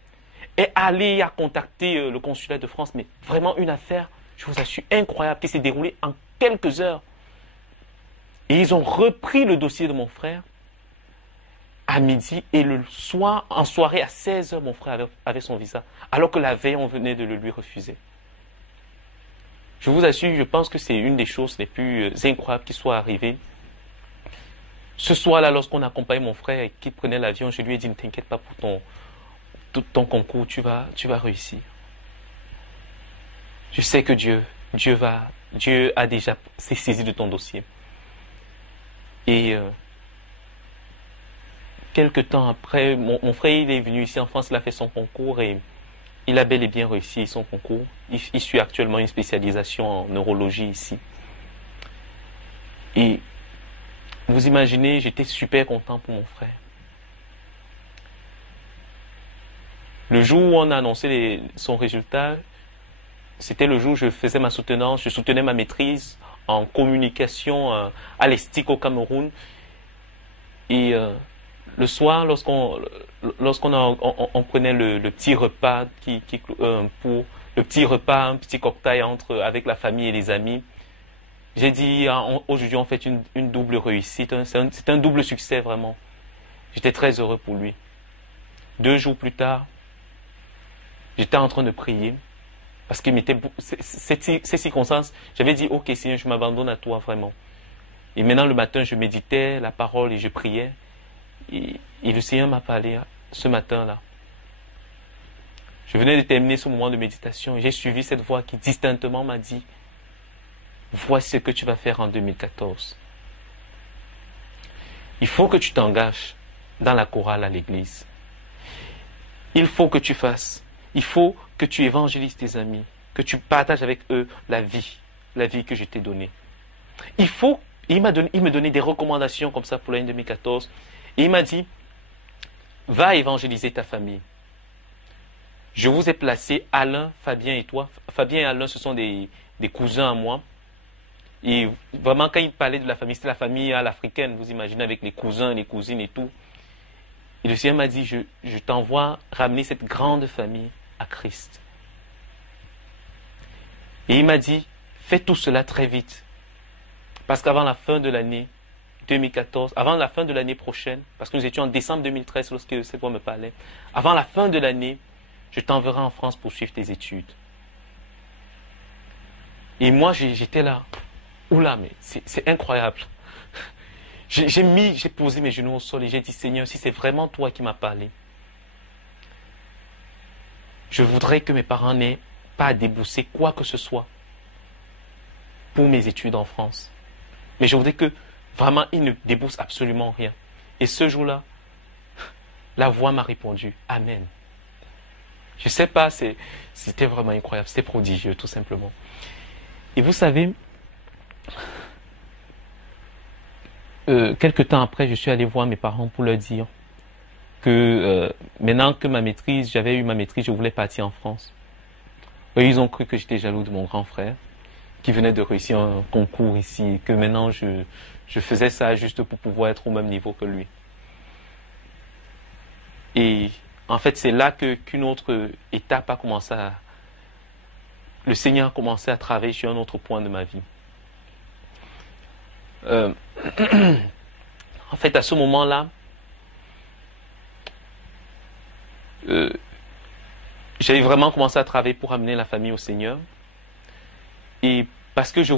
Est allé à contacter le consulat de France, mais vraiment une affaire, je vous assure, incroyable, qui s'est déroulée en quelques heures. Et ils ont repris le dossier de mon frère à midi et le soir, en soirée à 16 heures, mon frère avait son visa, alors que la veille, on venait de le lui refuser. Je vous assure, je pense que c'est une des choses les plus incroyables qui soit arrivée. Ce soir-là, lorsqu'on accompagnait mon frère et qu'il prenait l'avion, je lui ai dit, ne t'inquiète pas pour ton concours, tu vas réussir. Je sais que Dieu a déjà s'est saisi de ton dossier. Et quelque temps après, mon frère il est venu ici en France, il a fait son concours et il a bel et bien réussi son concours. Il suit actuellement une spécialisation en neurologie ici. Et vous imaginez, j'étais super content pour mon frère. Le jour où on a annoncé son résultat, c'était le jour où je faisais ma soutenance, je soutenais ma maîtrise en communication à l'ESTIC au Cameroun. Et le soir, lorsqu'on prenait le petit repas pour le petit repas, un petit cocktail avec la famille et les amis, j'ai dit aujourd'hui on fait une double réussite, c'est un double succès vraiment. J'étais très heureux pour lui. 2 jours plus tard, j'étais en train de prier parce que ces circonstances, j'avais dit ok Seigneur, je m'abandonne à toi vraiment. Et maintenant le matin, je méditais la parole et je priais. Et le Seigneur m'a parlé ce matin-là. Je venais de terminer ce moment de méditation et j'ai suivi cette voix qui distinctement m'a dit « Voici ce que tu vas faire en 2014. Il faut que tu t'engages dans la chorale à l'église. Il faut que tu fasses. Il faut que tu évangélises tes amis, que tu partages avec eux la vie que je t'ai donnée. Il me donnait des recommandations comme ça pour l'année 2014. Et il m'a dit, va évangéliser ta famille. Je vous ai placé Alain, Fabien et toi. Fabien et Alain, ce sont des cousins à moi. Et vraiment, quand il parlait de la famille, c'était la famille à l'africaine, vous imaginez, avec les cousins, les cousines et tout. Et le Seigneur m'a dit, je t'envoie ramener cette grande famille à Christ. Et il m'a dit, fais tout cela très vite. Parce qu'avant la fin de l'année 2014, avant la fin de l'année prochaine, parce que nous étions en décembre 2013 lorsque cette voix me parlait, avant la fin de l'année, je t'enverrai en France pour suivre tes études. Et moi, j'étais là, oula, mais c'est incroyable. J'ai posé mes genoux au sol et j'ai dit, Seigneur, si c'est vraiment toi qui m'as parlé, je voudrais que mes parents n'aient pas à débourser quoi que ce soit pour mes études en France. Mais je voudrais que vraiment, ils ne déboursent absolument rien. Et ce jour-là, la voix m'a répondu, Amen. Je ne sais pas, c'était vraiment incroyable, c'était prodigieux tout simplement. Et vous savez, quelques temps après, je suis allé voir mes parents pour leur dire que maintenant que j'avais eu ma maîtrise, je voulais partir en France. Eux, ils ont cru que j'étais jaloux de mon grand frère, qui venait de réussir un concours ici, et que maintenant je faisais ça juste pour pouvoir être au même niveau que lui. Et en fait, c'est là qu'une autre étape a commencé le Seigneur a commencé à travailler sur un autre point de ma vie. En fait, à ce moment-là, j'avais vraiment commencé à travailler pour amener la famille au Seigneur. Et parce que je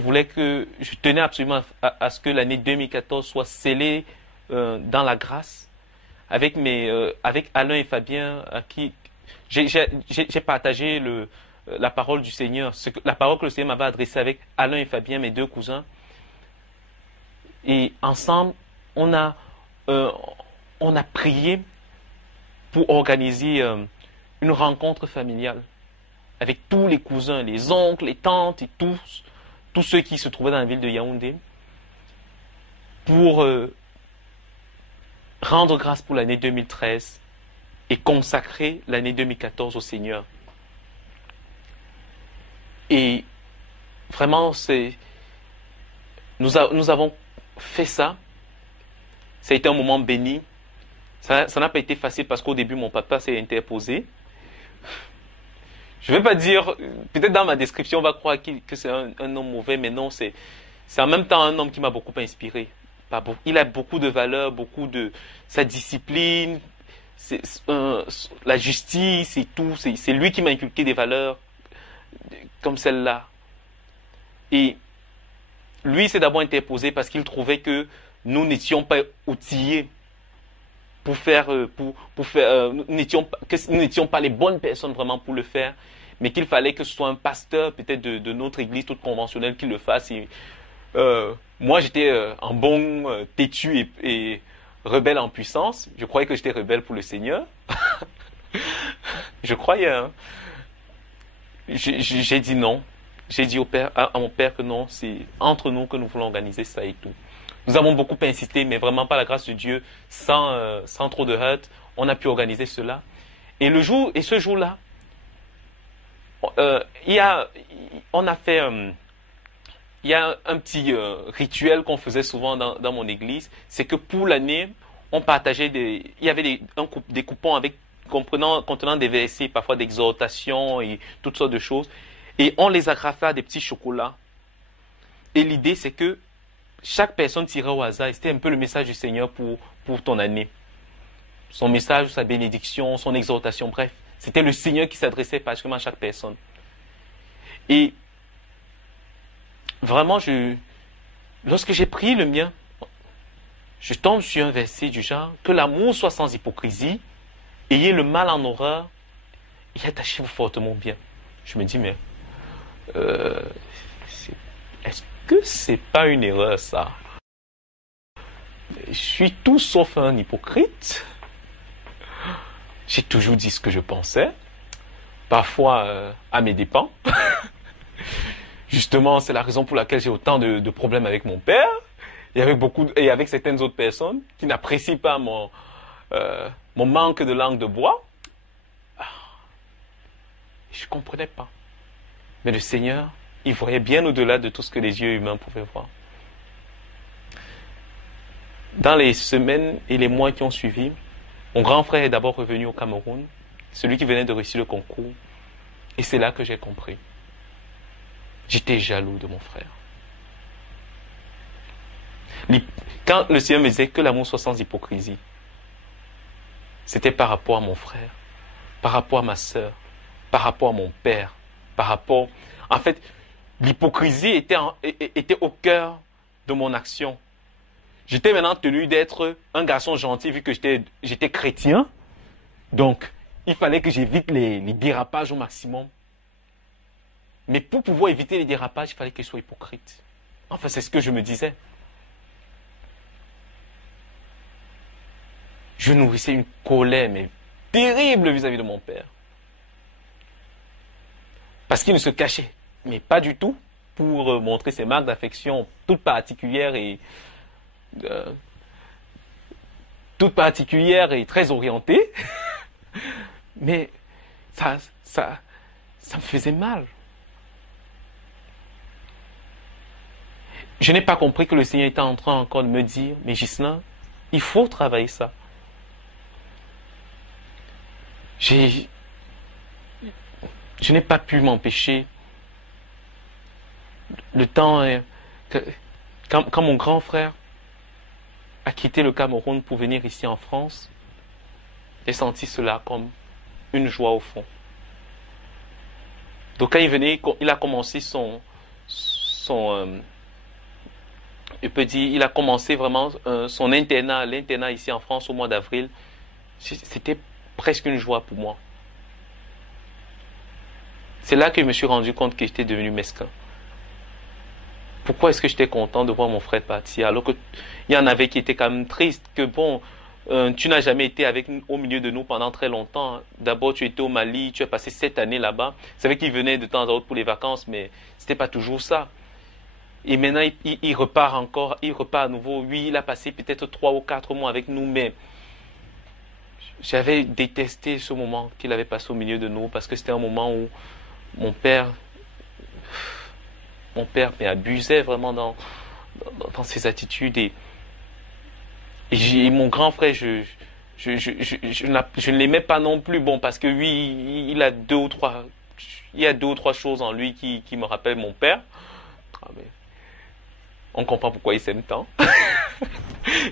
tenais absolument à ce que l'année 2014 soit scellée dans la grâce, avec Alain et Fabien, à qui j'ai partagé la parole du Seigneur, la parole que le Seigneur m'avait adressée avec Alain et Fabien, mes 2 cousins. Et ensemble, on a prié pour organiser une rencontre familiale avec tous les cousins, les oncles, les tantes et tous ceux qui se trouvaient dans la ville de Yaoundé, pour rendre grâce pour l'année 2013 et consacrer l'année 2014 au Seigneur. Et vraiment, nous avons fait ça. Ça a été un moment béni. Ça n'a pas été facile parce qu'au début, mon papa s'est interposé. Je ne vais pas dire, peut-être dans ma description, on va croire que c'est un homme mauvais, mais non, c'est en même temps un homme qui m'a beaucoup inspiré. Il a beaucoup de valeurs, beaucoup de sa discipline, la justice et tout. C'est lui qui m'a inculqué des valeurs comme celle-là. Et lui s'est d'abord interposé parce qu'il trouvait que nous n'étions pas outillés pour faire, nous n'étions pas les bonnes personnes vraiment pour le faire, mais qu'il fallait que ce soit un pasteur peut-être de notre église toute conventionnelle qui le fasse. Et, moi, j'étais un bon têtu et rebelle en puissance. Je croyais que j'étais rebelle pour le Seigneur. Je croyais. Hein. J'ai dit non. J'ai dit à mon père que non, c'est entre nous que nous voulons organiser ça et tout. Nous avons beaucoup insisté, mais vraiment par la grâce de Dieu, sans trop de hurt, on a pu organiser cela. Et ce jour-là, il y a un petit rituel qu'on faisait souvent dans mon église, c'est que pour l'année, on partageait il y avait des coupons contenant des versets, parfois d'exhortation et toutes sortes de choses. Et on les agrafait à des petits chocolats. Et l'idée, c'est que chaque personne tirait au hasard. Et c'était un peu le message du Seigneur pour ton année. Son message, sa bénédiction, son exhortation, bref. C'était le Seigneur qui s'adressait particulièrement à chaque personne. Et vraiment, lorsque j'ai pris le mien, je tombe sur un verset du genre « Que l'amour soit sans hypocrisie, ayez le mal en horreur, et attachez-vous fortement bien. » Je me dis, mais est-ce que c'est pas une erreur, ça? Je suis tout sauf un hypocrite. J'ai toujours dit ce que je pensais, parfois à mes dépens. Justement, c'est la raison pour laquelle j'ai autant de problèmes avec mon père et avec certaines autres personnes qui n'apprécient pas mon manque de langue de bois. Je ne comprenais pas. Mais le Seigneur, il voyait bien au-delà de tout ce que les yeux humains pouvaient voir. Dans les semaines et les mois qui ont suivi, mon grand frère est d'abord revenu au Cameroun, celui qui venait de réussir le concours. Et c'est là que j'ai compris. J'étais jaloux de mon frère. Quand le Seigneur me disait que l'amour soit sans hypocrisie, c'était par rapport à mon frère, par rapport à ma sœur, par rapport à mon père, par rapport... En fait, l'hypocrisie était au cœur de mon action. J'étais maintenant tenu d'être un garçon gentil vu que j'étais chrétien. Donc, il fallait que j'évite les dérapages au maximum. Mais pour pouvoir éviter les dérapages, il fallait que je sois hypocrite. Enfin, c'est ce que je me disais. Je nourrissais une colère, mais terrible vis-à-vis de mon père. Parce qu'il ne se cachait, mais pas du tout, pour montrer ses marques d'affection toutes particulières et très orientées. Mais ça me faisait mal. Je n'ai pas compris que le Seigneur était en train encore de me dire, mais Ghislain, il faut travailler ça. Je n'ai pas pu m'empêcher. Le temps, quand mon grand frère a quitté le Cameroun pour venir ici en France, j'ai senti cela comme une joie au fond. Donc quand il venait, il a commencé il a commencé vraiment son l'internat ici en France au mois d'avril. C'était presque une joie pour moi. C'est là que je me suis rendu compte que j'étais devenu mesquin. Pourquoi est-ce que j'étais content de voir mon frère partir alors qu'il y en avait qui étaient quand même tristes, que bon, tu n'as jamais été au milieu de nous pendant très longtemps. D'abord, tu étais au Mali, tu as passé 7 années là-bas. C'est vrai qu'il venait de temps à autre pour les vacances, mais c'était pas toujours ça. Et maintenant, il repart à nouveau. Oui, il a passé peut-être 3 ou 4 mois avec nous, mais j'avais détesté ce moment qu'il avait passé au milieu de nous parce que c'était un moment où mon père m'abusait vraiment dans ses attitudes et mon grand frère, je ne l'aimais pas non plus, bon, parce que lui, il y a deux ou trois choses en lui qui me rappellent mon père. Ah, mais on comprend pourquoi il s'aime tant.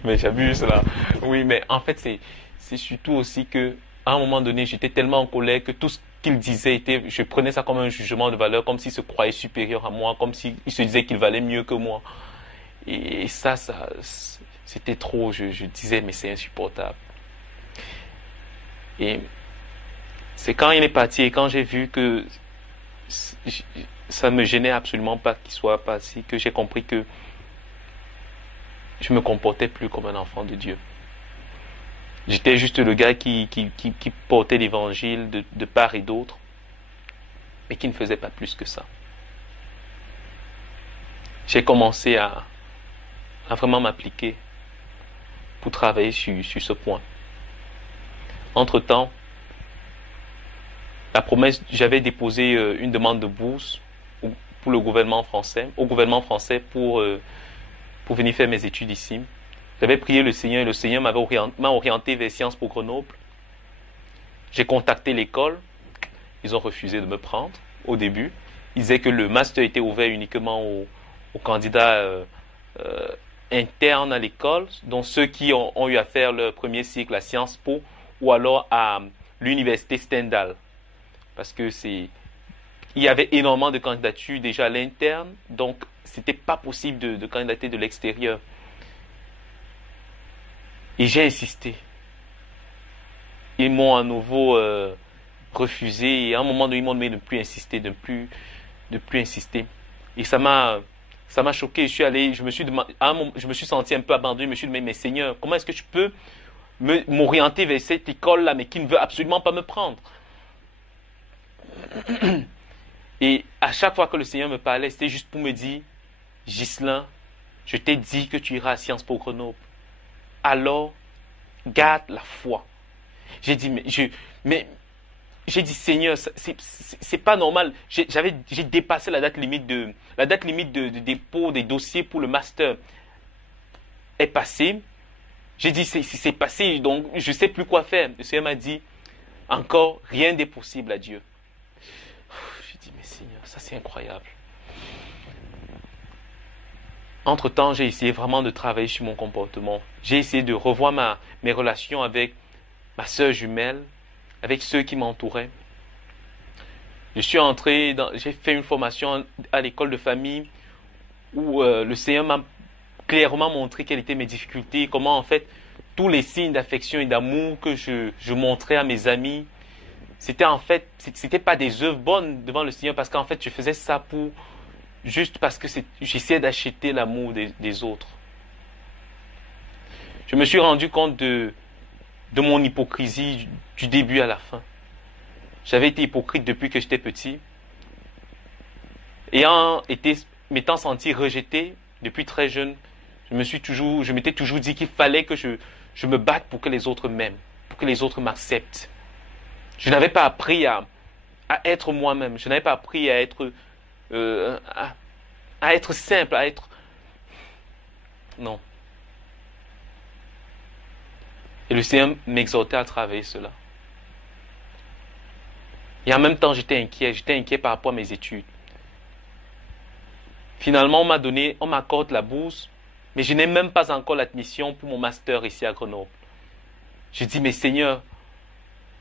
Mais j'abuse là. Oui, mais en fait, c'est surtout aussi que à un moment donné, j'étais tellement en colère que tout qu'il disait, je prenais ça comme un jugement de valeur, comme s'il se croyait supérieur à moi, comme s'il se disait qu'il valait mieux que moi. Et ça c'était trop. Je disais, mais c'est insupportable. Et c'est quand il est parti et quand j'ai vu que ça me gênait absolument pas qu'il soit parti, que j'ai compris que je me comportais plus comme un enfant de Dieu. J'étais juste le gars qui portait l'évangile de part et d'autre, mais qui ne faisait pas plus que ça. J'ai commencé à vraiment m'appliquer pour travailler sur ce point. Entre-temps, j'avais déposé une demande de bourse pour au gouvernement français pour venir faire mes études ici. J'avais prié le Seigneur et le Seigneur m'a orienté vers Sciences Po Grenoble. J'ai contacté l'école. Ils ont refusé de me prendre au début. Ils disaient que le master était ouvert uniquement aux candidats internes à l'école, dont ceux qui ont eu à faire leur premier cycle à Sciences Po ou alors à l'université Stendhal. Parce que il y avait énormément de candidatures déjà à l'interne, donc c'était pas possible de candidater de l'extérieur. Et j'ai insisté. Ils m'ont à nouveau refusé. Et à un moment donné, ils m'ont demandé de ne plus insister, de plus insister. Et ça m'a choqué. Je me suis senti un peu abandonné. Je me suis dit, mais Seigneur, comment est-ce que tu peux m'orienter vers cette école-là, mais qui ne veut absolument pas me prendre? Et à chaque fois que le Seigneur me parlait, c'était juste pour me dire, Ghislain, je t'ai dit que tu iras à Sciences Po Grenoble. Alors, garde la foi. J'ai dit, j'ai dit, Seigneur, c'est pas normal. J'ai dépassé la date limite de dépôt des dossiers pour le master est passée. J'ai dit, c'est passé, donc je sais plus quoi faire. Le Seigneur m'a dit, encore rien n'est possible à Dieu. J'ai dit, mais Seigneur, ça c'est incroyable. Entre-temps, j'ai essayé vraiment de travailler sur mon comportement. J'ai essayé de revoir mes relations avec ma sœur jumelle, avec ceux qui m'entouraient. J'ai fait une formation à l'école de famille où le Seigneur m'a clairement montré quelles étaient mes difficultés, comment en fait tous les signes d'affection et d'amour que je montrais à mes amis, c'était pas des œuvres bonnes devant le Seigneur, parce qu'en fait je faisais ça juste parce que j'essayais d'acheter l'amour des autres. Je me suis rendu compte de mon hypocrisie du début à la fin. J'avais été hypocrite depuis que j'étais petit. M'étant senti rejeté depuis très jeune, je m'étais toujours dit qu'il fallait que je me batte pour que les autres m'aiment, pour que les autres m'acceptent. Je n'avais pas appris à être moi-même. Je n'avais pas appris à être simple, Non. Et le Seigneur m'exhortait à travailler cela. Et en même temps, j'étais inquiet par rapport à mes études. Finalement, on m'accorde la bourse, mais je n'ai même pas encore l'admission pour mon master ici à Grenoble. Je dis, mais Seigneur,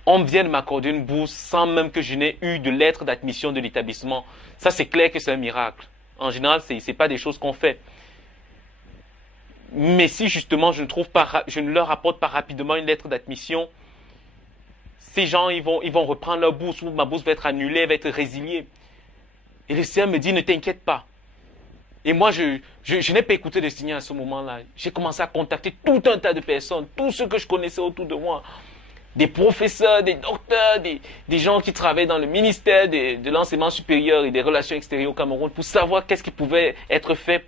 on vient de m'accorder une bourse sans même que je n'ai eu de lettre d'admission de l'établissement. Ça, c'est clair que c'est un miracle. En général, c'est pas des choses qu'on fait. Mais si justement je ne leur apporte pas rapidement une lettre d'admission, ces gens ils vont reprendre leur bourse, ou ma bourse va être annulée, va être résiliée. Et le Seigneur me dit, ne t'inquiète pas. Et moi, je n'ai pas écouté le Seigneur à ce moment-là. J'ai commencé à contacter tout un tas de personnes, tous ceux que je connaissais autour de moi. Des professeurs, des docteurs, des gens qui travaillent dans le ministère de l'enseignement supérieur et des relations extérieures au Cameroun, pour savoir qu'est-ce qui pouvait être fait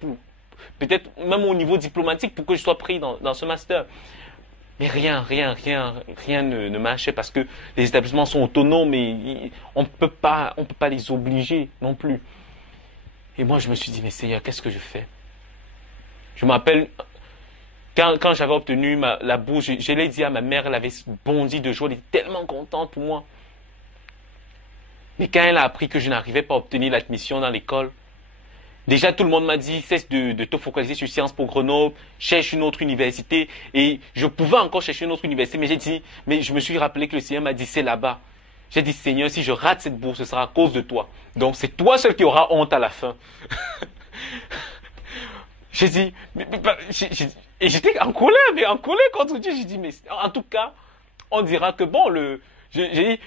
peut-être même au niveau diplomatique, pour que je sois pris dans ce master. Mais rien ne marchait, parce que les établissements sont autonomes et on ne peut pas les obliger non plus. Et moi, je me suis dit, mais Seigneur, qu'est-ce que je fais? Je me rappelle, quand j'avais obtenu la bourse, je l'ai dit à ma mère, elle avait bondi de joie, elle était tellement contente pour moi. Mais quand elle a appris que je n'arrivais pas à obtenir l'admission dans l'école, déjà tout le monde m'a dit, cesse de te focaliser sur Sciences Po Grenoble, cherche une autre université. Et je pouvais encore chercher une autre université, mais je me suis rappelé que le Seigneur m'a dit, c'est là-bas. J'ai dit, Seigneur, si je rate cette bourse, ce sera à cause de toi. Donc, c'est toi seul qui aura honte à la fin. J'ai dit, et j'étais en colère contre Dieu. J'ai dit, mais en tout cas, on dira que bon, j'ai dit,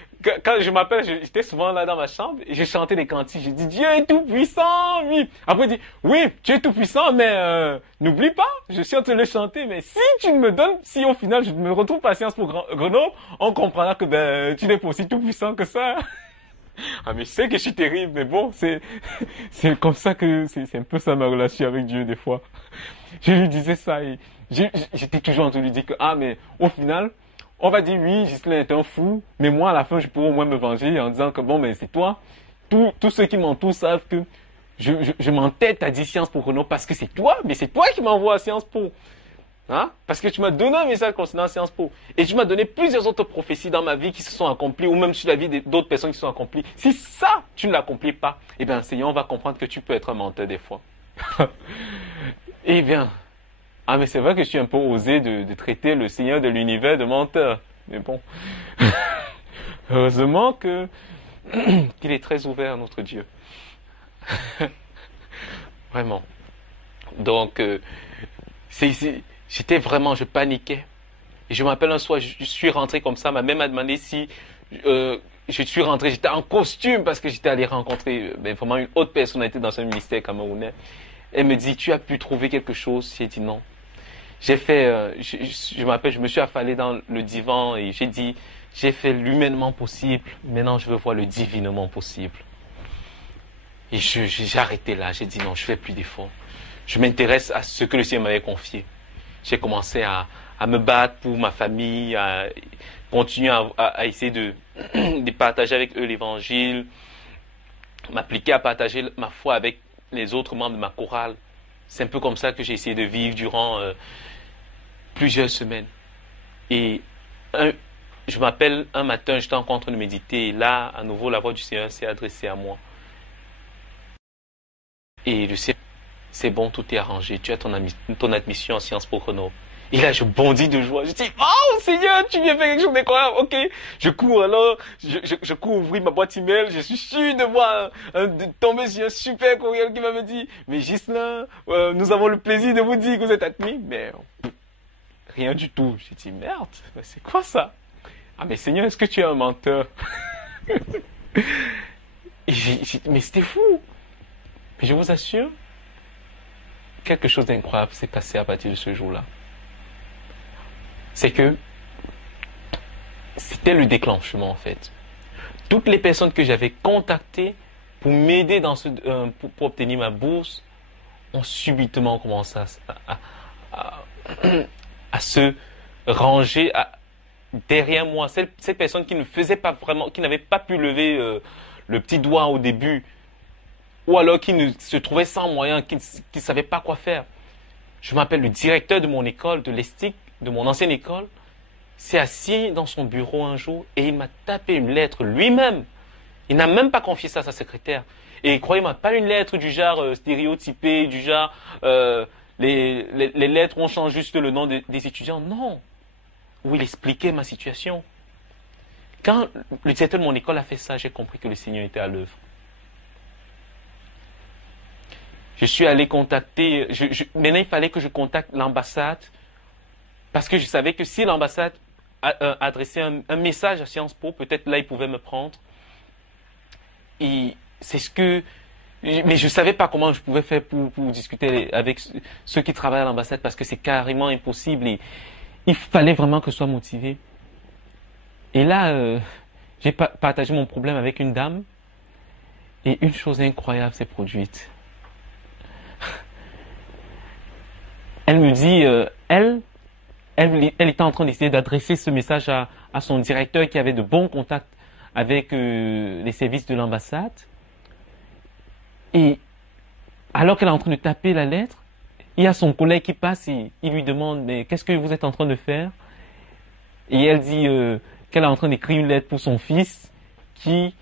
quand je m'appelle, j'étais souvent là dans ma chambre et je chantais des cantiques. J'ai dit, Dieu est tout puissant, oui. Après, il dit, oui, tu es tout puissant, mais n'oublie pas, je suis en train de le chanter, mais si tu me donnes, si au final je me retrouve pas à Sciences Po Grenoble, on comprendra que ben, tu n'es pas aussi tout puissant que ça. Ah, mais je sais que je suis terrible, mais bon, c'est comme ça que, c'est un peu ça ma relation avec Dieu des fois. Je lui disais ça et j'étais toujours en train de lui dire que, ah, mais au final, on va dire oui, Ghislain est un fou, mais moi à la fin je pourrais au moins me venger en disant que bon, mais c'est toi. Tous ceux qui m'entourent savent que je m'entête à dire Sciences Po Grenoble parce que c'est toi, mais c'est toi qui m'envoies à Sciences Po. Hein? Parce que tu m'as donné un message concernant Sciences Po. Et tu m'as donné plusieurs autres prophéties dans ma vie qui se sont accomplies, ou même sur la vie d'autres personnes qui se sont accomplies. Si ça, tu ne l'accomplis pas, eh bien, Seigneur, on va comprendre que tu peux être un menteur des fois. Eh bien, ah, mais c'est vrai que je suis un peu osé de traiter le Seigneur de l'univers de menteur. Mais bon. Heureusement qu'il est très ouvert, notre Dieu. Vraiment. Donc, j'étais vraiment, je paniquais. Et je m'appelle un soir, je suis rentré comme ça, ma mère m'a demandé si je suis rentré, j'étais en costume parce que j'étais allé rencontrer vraiment une haute personnalité dans un ministère camerounais. Elle me dit, tu as pu trouver quelque chose? J'ai dit non. J'ai fait, je me suis affalé dans le divan et j'ai dit, j'ai fait l'humainement possible, maintenant je veux voir le divinement possible. Et j'ai arrêté là, j'ai dit non, je fais plus d'efforts. Je m'intéresse à ce que le Seigneur m'avait confié. J'ai commencé à me battre pour ma famille, à continuer à essayer de partager avec eux l'évangile, m'appliquer à partager ma foi avec les autres membres de ma chorale. C'est un peu comme ça que j'ai essayé de vivre durant plusieurs semaines. Et je m'appelle un matin, j'étais en train de méditer, et là, à nouveau, la voix du Seigneur s'est adressée à moi. Et le Seigneur, c'est bon, tout est arrangé, tu as ton admission en Sciences Po Grenoble. Et là, je bondis de joie. Je dis, oh Seigneur, tu viens faire quelque chose d'incroyable. Ok, je cours alors, je cours ouvrir ma boîte email. Je suis sûr de voir, de tomber sur un super courriel qui va me dire, mais Ghislain, nous avons le plaisir de vous dire que vous êtes admis. Mais rien du tout. J'ai dit, merde, mais c'est quoi ça? Ah mais Seigneur, est-ce que tu es un menteur? Mais c'était fou. Mais je vous assure, quelque chose d'incroyable s'est passé à partir de ce jour-là. C'est que c'était le déclenchement en fait. Toutes les personnes que j'avais contactées pour m'aider pour obtenir ma bourse ont subitement commencé à se ranger derrière moi. Cette personne qui ne faisait pas vraiment, qui n'avait pas pu lever le petit doigt au début, ou alors qui se trouvait sans moyens, qui ne savait pas quoi faire. Je m'appelle le directeur de mon école, de l'ESTIC, de mon ancienne école, s'est assis dans son bureau un jour et il m'a tapé une lettre lui-même. Il n'a même pas confié ça à sa secrétaire. Et croyez-moi, pas une lettre du genre stéréotypée, du genre les lettres où on change juste le nom des étudiants. Non. Où il expliquait ma situation. Quand le directeur de mon école a fait ça, j'ai compris que le Seigneur était à l'œuvre. Je suis allé contacter, maintenant il fallait que je contacte l'ambassade parce que je savais que si l'ambassade adressait un message à Sciences Po, peut-être là ils pouvaient me prendre. Et c'est mais je ne savais pas comment je pouvais faire pour discuter avec ceux qui travaillent à l'ambassade parce que c'est carrément impossible et il fallait vraiment que je sois motivé. Et là, j'ai partagé mon problème avec une dame et une chose incroyable s'est produite. Elle me dit, elle était en train d'essayer d'adresser ce message à son directeur qui avait de bons contacts avec les services de l'ambassade. Et alors qu'elle est en train de taper la lettre, il y a son collègue qui passe et il lui demande, mais qu'est-ce que vous êtes en train de faire? Et elle dit qu'elle est en train d'écrire une lettre pour son fils qui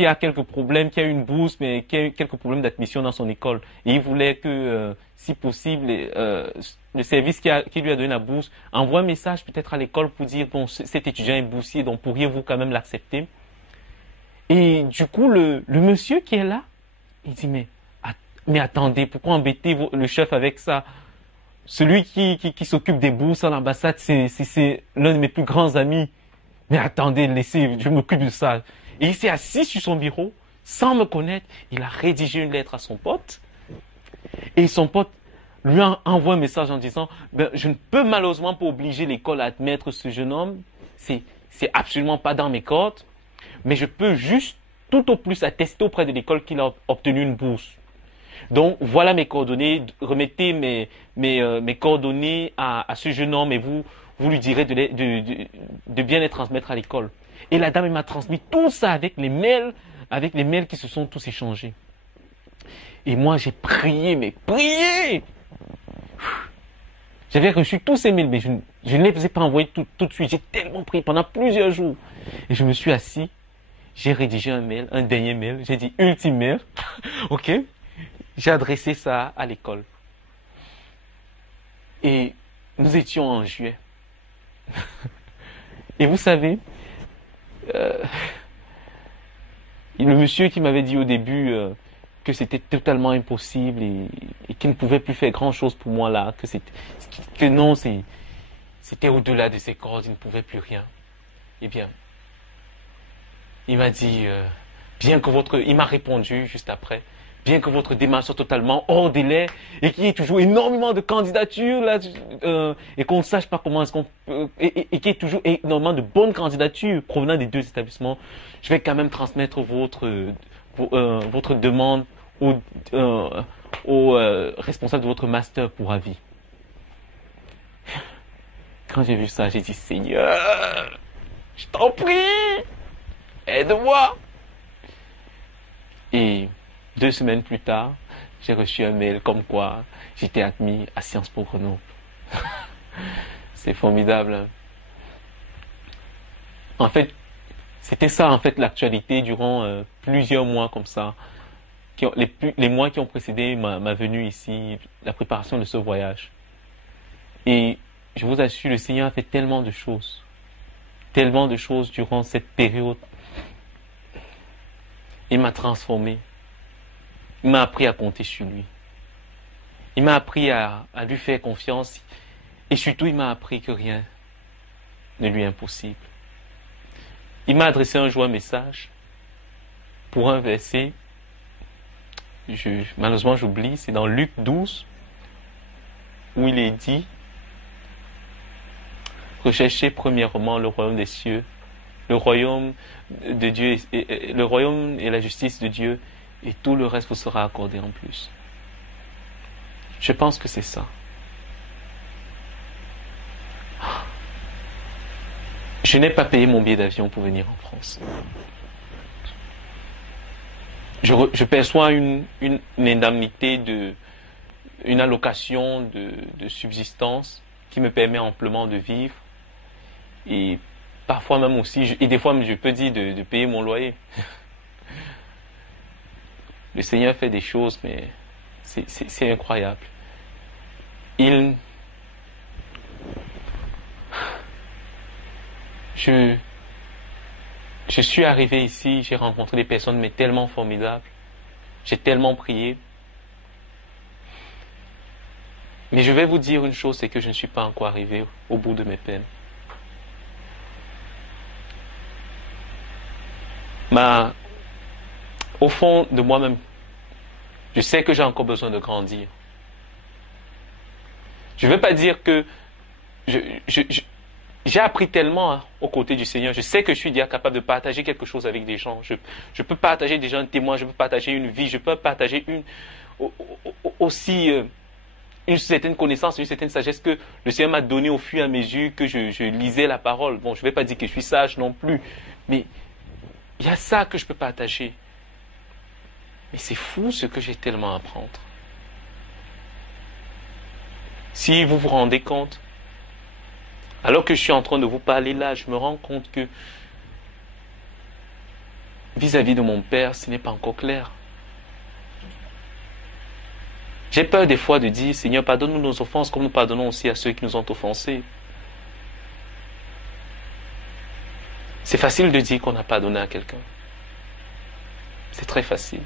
a quelques problèmes, qui a une bourse, mais qui a quelques problèmes d'admission dans son école. Et il voulait que, si possible, le service qui lui a donné la bourse envoie un message peut-être à l'école pour dire, bon, cet étudiant est boursier, donc pourriez-vous quand même l'accepter? Et du coup, le monsieur qui est là, il dit, mais attendez, pourquoi embêter le chef avec ça? Celui qui s'occupe des bourses à l'ambassade, c'est l'un de mes plus grands amis. Mais attendez, laissez, je m'occupe de ça. Et il s'est assis sur son bureau, sans me connaître. Il a rédigé une lettre à son pote. Et son pote lui envoie un message en disant, je ne peux malheureusement pas obliger l'école à admettre ce jeune homme. C'est absolument pas dans mes cordes. Mais je peux juste, tout au plus, attester auprès de l'école qu'il a obtenu une bourse. Donc, voilà mes coordonnées. Remettez mes coordonnées à ce jeune homme et vous lui direz de bien les transmettre à l'école. Et la dame m'a transmis tout ça avec les mails qui se sont tous échangés. Et moi, j'ai prié, mais prié! J'avais reçu tous ces mails, mais je ne les ai pas envoyés tout de suite. J'ai tellement prié pendant plusieurs jours. Et je me suis assis, j'ai rédigé un dernier mail, j'ai dit ultime mail, ok? J'ai adressé ça à l'école. Et nous étions en juillet. Et vous savez, le monsieur qui m'avait dit au début que c'était totalement impossible et qu'il ne pouvait plus faire grand chose pour moi là, que non, c'était au-delà de ses cordes, il ne pouvait plus rien. Eh bien, il m'a dit, il m'a répondu juste après, bien que votre démarche soit totalement hors délai et qu'il y ait toujours énormément de candidatures là, et qu'on ne sache pas comment est-ce qu'on peut, et qu'il y ait toujours énormément de bonnes candidatures provenant des deux établissements, je vais quand même transmettre votre demande au responsable de votre master pour avis. Quand j'ai vu ça, j'ai dit, Seigneur, je t'en prie, aide-moi. Et 2 semaines plus tard, j'ai reçu un mail comme quoi j'étais admis à Sciences Po Grenoble. C'est formidable. Hein? En fait, c'était ça en fait l'actualité durant plusieurs mois comme ça. Les mois qui ont précédé ma venue ici, la préparation de ce voyage. Et je vous assure, le Seigneur a fait tellement de choses durant cette période. Il m'a transformé. Il m'a appris à compter sur lui. Il m'a appris à lui faire confiance. Et surtout, il m'a appris que rien ne lui est impossible. Il m'a adressé un jour un message pour un verset. Malheureusement, j'oublie. C'est dans Luc 12 où il est dit: recherchez premièrement le royaume des cieux, le royaume de Dieu, le royaume et la justice de Dieu, et tout le reste vous sera accordé en plus. Je pense que c'est ça. Je n'ai pas payé mon billet d'avion pour venir en France. Je perçois une indemnité, une allocation de subsistance qui me permet amplement de vivre. Et parfois même aussi, et des fois je peux dire de payer mon loyer. Le Seigneur fait des choses, mais c'est incroyable. Je suis arrivé ici, j'ai rencontré des personnes mais tellement formidables. J'ai tellement prié. Mais je vais vous dire une chose, c'est que je ne suis pas encore arrivé au bout de mes peines. Au fond de moi-même, je sais que j'ai encore besoin de grandir. Je ne veux pas dire que j'ai appris tellement aux côtés du Seigneur. Je sais que je suis déjà capable de partager quelque chose avec des gens. Je peux partager déjà un témoin, je peux partager une vie, je peux partager aussi une certaine connaissance, une certaine sagesse que le Seigneur m'a donnée au fur et à mesure que je lisais la parole. Bon, je ne vais pas dire que je suis sage non plus, mais il y a ça que je peux partager. Mais c'est fou ce que j'ai tellement à apprendre. Si vous vous rendez compte, alors que je suis en train de vous parler là, je me rends compte que vis-à-vis de mon Père, ce n'est pas encore clair. J'ai peur des fois de dire, Seigneur, pardonne-nous nos offenses comme nous pardonnons aussi à ceux qui nous ont offensés. C'est facile de dire qu'on a pardonné à quelqu'un. C'est très facile.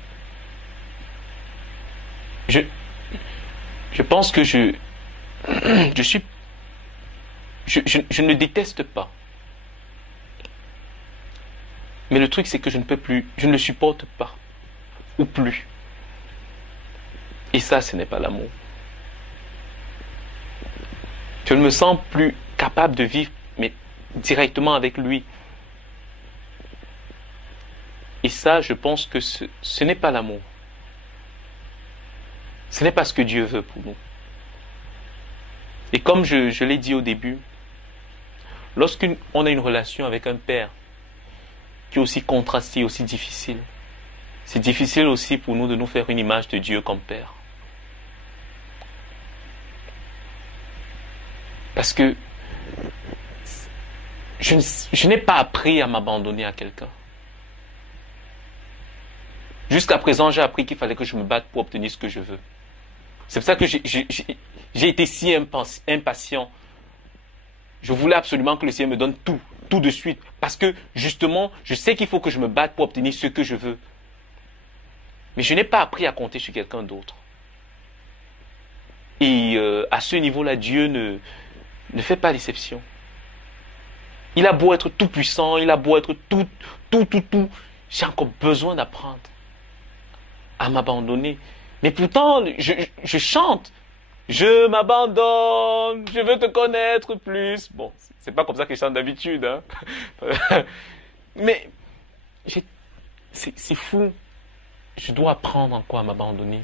Je pense que je ne le déteste pas. Mais le truc, c'est que je ne peux plus, je ne le supporte pas. Ou plus. Et ça, ce n'est pas l'amour. Je ne me sens plus capable de vivre, mais directement avec lui. Et ça, je pense que ce n'est pas l'amour. Ce n'est pas ce que Dieu veut pour nous. Et comme je l'ai dit au début, lorsqu'on a une relation avec un père qui est aussi contrasté, aussi difficile, c'est difficile aussi pour nous de nous faire une image de Dieu comme père. Parce que je n'ai pas appris à m'abandonner à quelqu'un. Jusqu'à présent, j'ai appris qu'il fallait que je me batte pour obtenir ce que je veux. C'est pour ça que j'ai été si impatient. Je voulais absolument que le Seigneur me donne tout de suite. Parce que, justement, je sais qu'il faut que je me batte pour obtenir ce que je veux. Mais je n'ai pas appris à compter sur quelqu'un d'autre. Et à ce niveau-là, Dieu ne fait pas l'exception. Il a beau être tout puissant, il a beau être tout. J'ai encore besoin d'apprendre à m'abandonner. Mais pourtant, je chante. Je m'abandonne, je veux te connaître plus. Bon, c'est pas comme ça que je chante d'habitude. Hein. Mais c'est fou. Je dois apprendre encore à m'abandonner.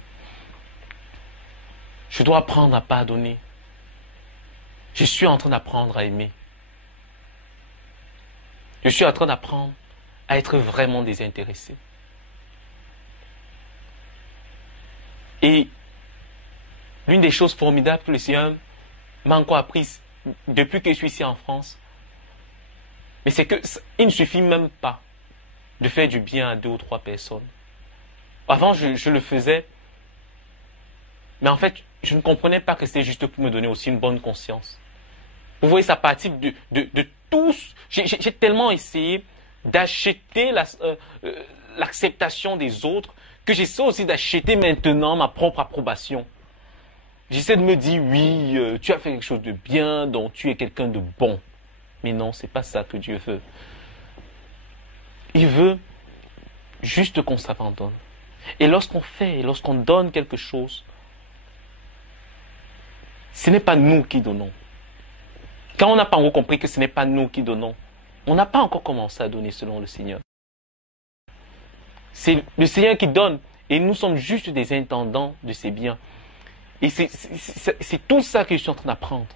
Je dois apprendre à pardonner. Je suis en train d'apprendre à aimer. Je suis en train d'apprendre à être vraiment désintéressé. Et l'une des choses formidables que le Seigneur m'a encore apprises depuis que je suis ici en France, mais c'est qu'il ne suffit même pas de faire du bien à 2 ou 3 personnes. Avant, je le faisais, mais en fait, je ne comprenais pas que c'était juste pour me donner aussi une bonne conscience. Vous voyez, ça partit de tous. J'ai tellement essayé d'acheter l'acceptation des autres que j'essaie aussi d'acheter maintenant ma propre approbation. J'essaie de me dire, oui, tu as fait quelque chose de bien, donc tu es quelqu'un de bon. Mais non, c'est pas ça que Dieu veut. Il veut juste qu'on s'abandonne. Et lorsqu'on donne quelque chose, ce n'est pas nous qui donnons. Quand on n'a pas encore compris que ce n'est pas nous qui donnons, on n'a pas encore commencé à donner selon le Seigneur. C'est le Seigneur qui donne et nous sommes juste des intendants de ses biens. Et c'est tout ça que je suis en train d'apprendre.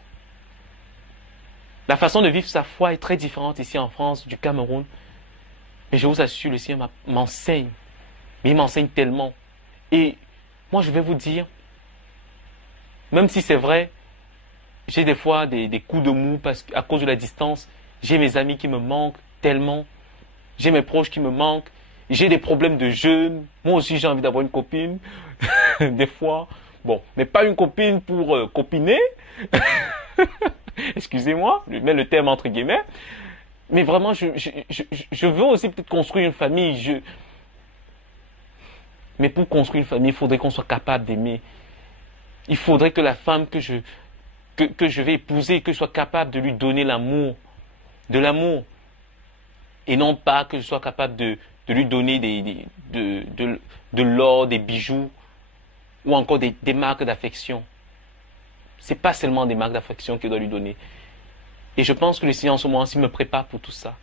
La façon de vivre sa foi est très différente ici en France, du Cameroun. Mais je vous assure, le Seigneur m'enseigne. Mais il m'enseigne tellement. Et moi, je vais vous dire, même si c'est vrai, j'ai des fois des coups de mou parce qu'à cause de la distance, j'ai mes amis qui me manquent tellement. J'ai mes proches qui me manquent. J'ai des problèmes de jeûne. Moi aussi, j'ai envie d'avoir une copine. Des fois. Bon, mais pas une copine pour copiner. Excusez-moi, je mets le terme entre guillemets. Mais vraiment, je veux aussi peut-être construire une famille. Mais pour construire une famille, il faudrait qu'on soit capable d'aimer. Il faudrait que la femme que je vais épouser, que je sois capable de lui donner l'amour. De l'amour. Et non pas que je sois capable de lui donner de l'or, des bijoux, ou encore des marques d'affection. Ce n'est pas seulement des marques d'affection qu'il doit lui donner. Et je pense que le Seigneur en ce moment-ci me prépare pour tout ça.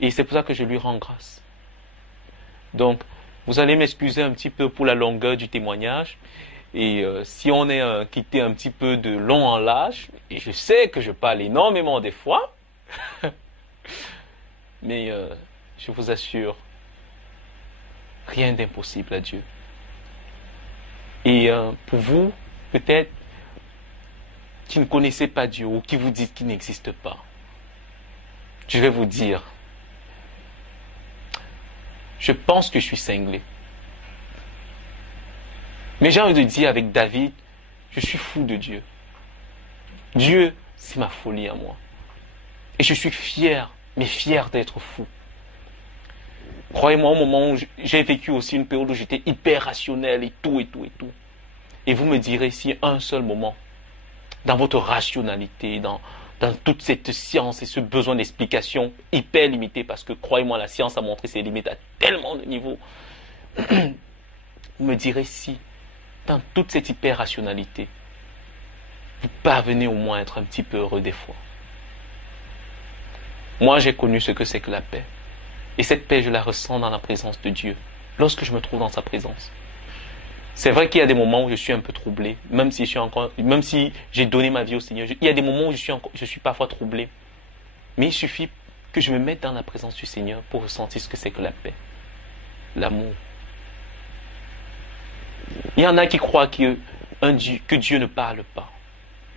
Et c'est pour ça que je lui rends grâce. Donc, vous allez m'excuser un petit peu pour la longueur du témoignage. Et si on est quitté un petit peu de long en large, et je sais que je parle énormément des fois, mais je vous assure, rien d'impossible à Dieu. Et pour vous, peut-être, qui ne connaissez pas Dieu ou qui vous dites qu'il n'existe pas, je vais vous dire, je pense que je suis cinglé. Mais j'ai envie de dire avec David, je suis fou de Dieu. Dieu, c'est ma folie à moi. Et je suis fier, mais fier d'être fou. Croyez-moi, au moment où j'ai vécu aussi une période où j'étais hyper rationnel et tout, et tout, et tout. Et vous me direz si un seul moment, dans votre rationalité, dans toute cette science et ce besoin d'explication hyper limité, parce que croyez-moi, la science a montré ses limites à tellement de niveaux, vous me direz si, dans toute cette hyper rationalité, vous parvenez au moins à être un petit peu heureux des fois. Moi, j'ai connu ce que c'est que la paix. Et cette paix, je la ressens dans la présence de Dieu, lorsque je me trouve dans sa présence. C'est vrai qu'il y a des moments où je suis un peu troublé, même si j'ai donné ma vie au Seigneur. Il y a des moments où je suis parfois troublé. Mais il suffit que je me mette dans la présence du Seigneur pour ressentir ce que c'est que la paix, l'amour. Il y en a qui croient que Dieu ne parle pas.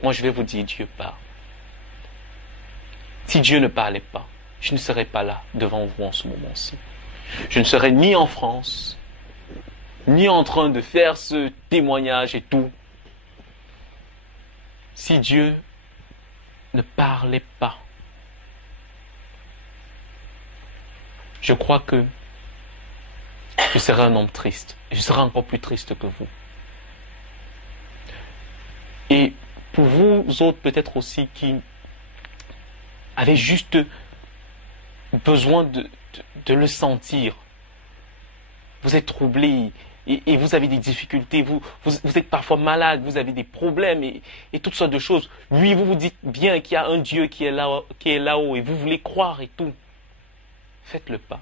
Moi, je vais vous dire, Dieu parle. Si Dieu ne parlait pas, je ne serais pas là devant vous en ce moment-ci. Je ne serais ni en France, ni en train de faire ce témoignage et tout. Si Dieu ne parlait pas, je crois que je serais un homme triste. Je serais encore plus triste que vous. Et pour vous autres peut-être aussi qui avez juste besoin de le sentir. Vous êtes troublé et vous avez des difficultés, vous êtes parfois malade, vous avez des problèmes et toutes sortes de choses. Lui, vous vous dites bien qu'il y a un Dieu qui est là-haut et vous voulez croire et tout. Faites le pas.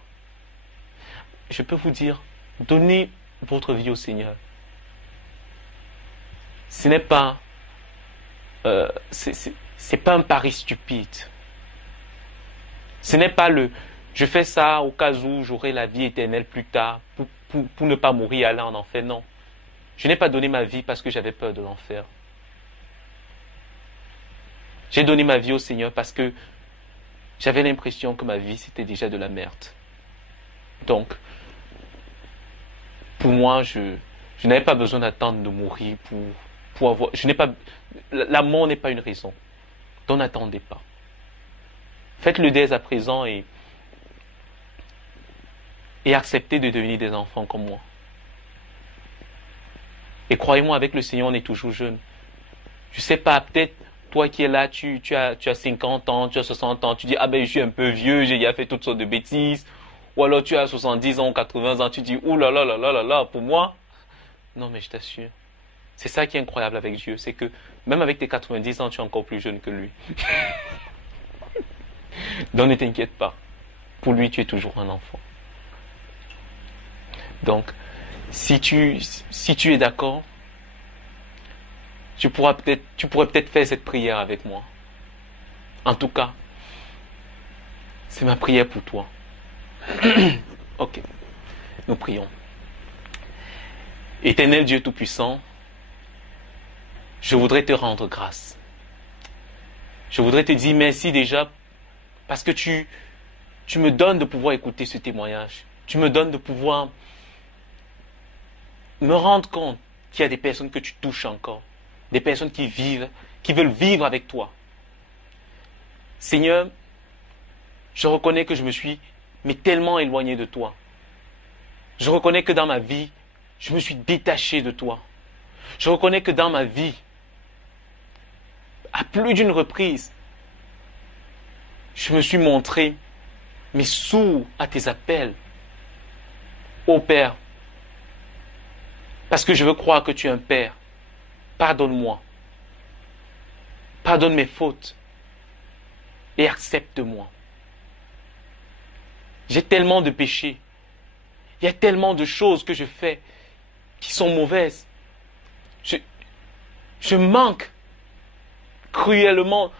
Je peux vous dire, donnez votre vie au Seigneur. Ce n'est pas c'est pas un pari stupide. Ce n'est pas je fais ça au cas où j'aurai la vie éternelle plus tard pour ne pas mourir aller en enfer. Non. Je n'ai pas donné ma vie parce que j'avais peur de l'enfer. J'ai donné ma vie au Seigneur parce que j'avais l'impression que ma vie c'était déjà de la merde. Donc, pour moi, je n'avais pas besoin d'attendre de mourir pour avoir... La mort n'est pas une raison. Donc n'attendez pas. Faites-le dès à présent et acceptez de devenir des enfants comme moi. Et croyez-moi, avec le Seigneur, on est toujours jeune. Je ne sais pas, peut-être toi qui es là, tu as 50 ans, tu as 60 ans, tu dis, ah ben je suis un peu vieux, j'ai déjà fait toutes sortes de bêtises. Ou alors tu as 70 ans, 80 ans, tu dis, ouh là là là là là là, pour moi. Non mais je t'assure. C'est ça qui est incroyable avec Dieu, c'est que même avec tes 90 ans, tu es encore plus jeune que lui. Donc ne t'inquiète pas. Pour lui, tu es toujours un enfant. Donc, si tu es d'accord, tu pourrais peut-être faire cette prière avec moi. En tout cas, c'est ma prière pour toi. Ok, nous prions. Éternel Dieu Tout-Puissant, je voudrais te rendre grâce. Je voudrais te dire merci déjà parce que tu me donnes de pouvoir écouter ce témoignage. Tu me donnes de pouvoir me rendre compte qu'il y a des personnes que tu touches encore. Des personnes qui veulent vivre avec toi. Seigneur, je reconnais que je me suis tellement éloigné de toi. Je reconnais que dans ma vie, je me suis détaché de toi. Je reconnais que dans ma vie, à plus d'une reprise, je me suis montré sourd à tes appels. Ô Père, parce que je veux croire que tu es un Père, pardonne-moi. Pardonne mes fautes et accepte-moi. J'ai tellement de péchés. Il y a tellement de choses que je fais qui sont mauvaises. Je manque cruellement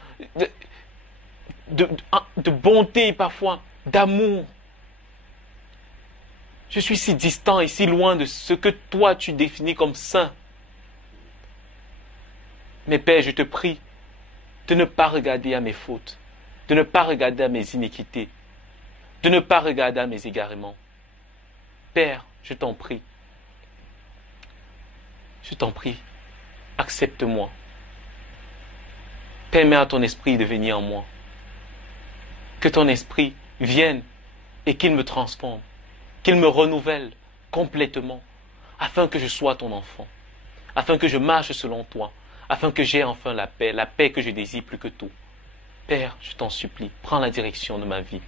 de bonté parfois, d'amour. Je suis si distant et si loin de ce que toi tu définis comme saint. Mais Père, je te prie de ne pas regarder à mes fautes, de ne pas regarder à mes iniquités, de ne pas regarder à mes égarements. Père, je t'en prie, accepte-moi. Permets à ton esprit de venir en moi. Que ton esprit vienne et qu'il me transforme. qu'il me renouvelle complètement, afin que je sois ton enfant, afin que je marche selon toi, afin que j'aie enfin la paix que je désire plus que tout. Père, je t'en supplie, prends la direction de ma vie.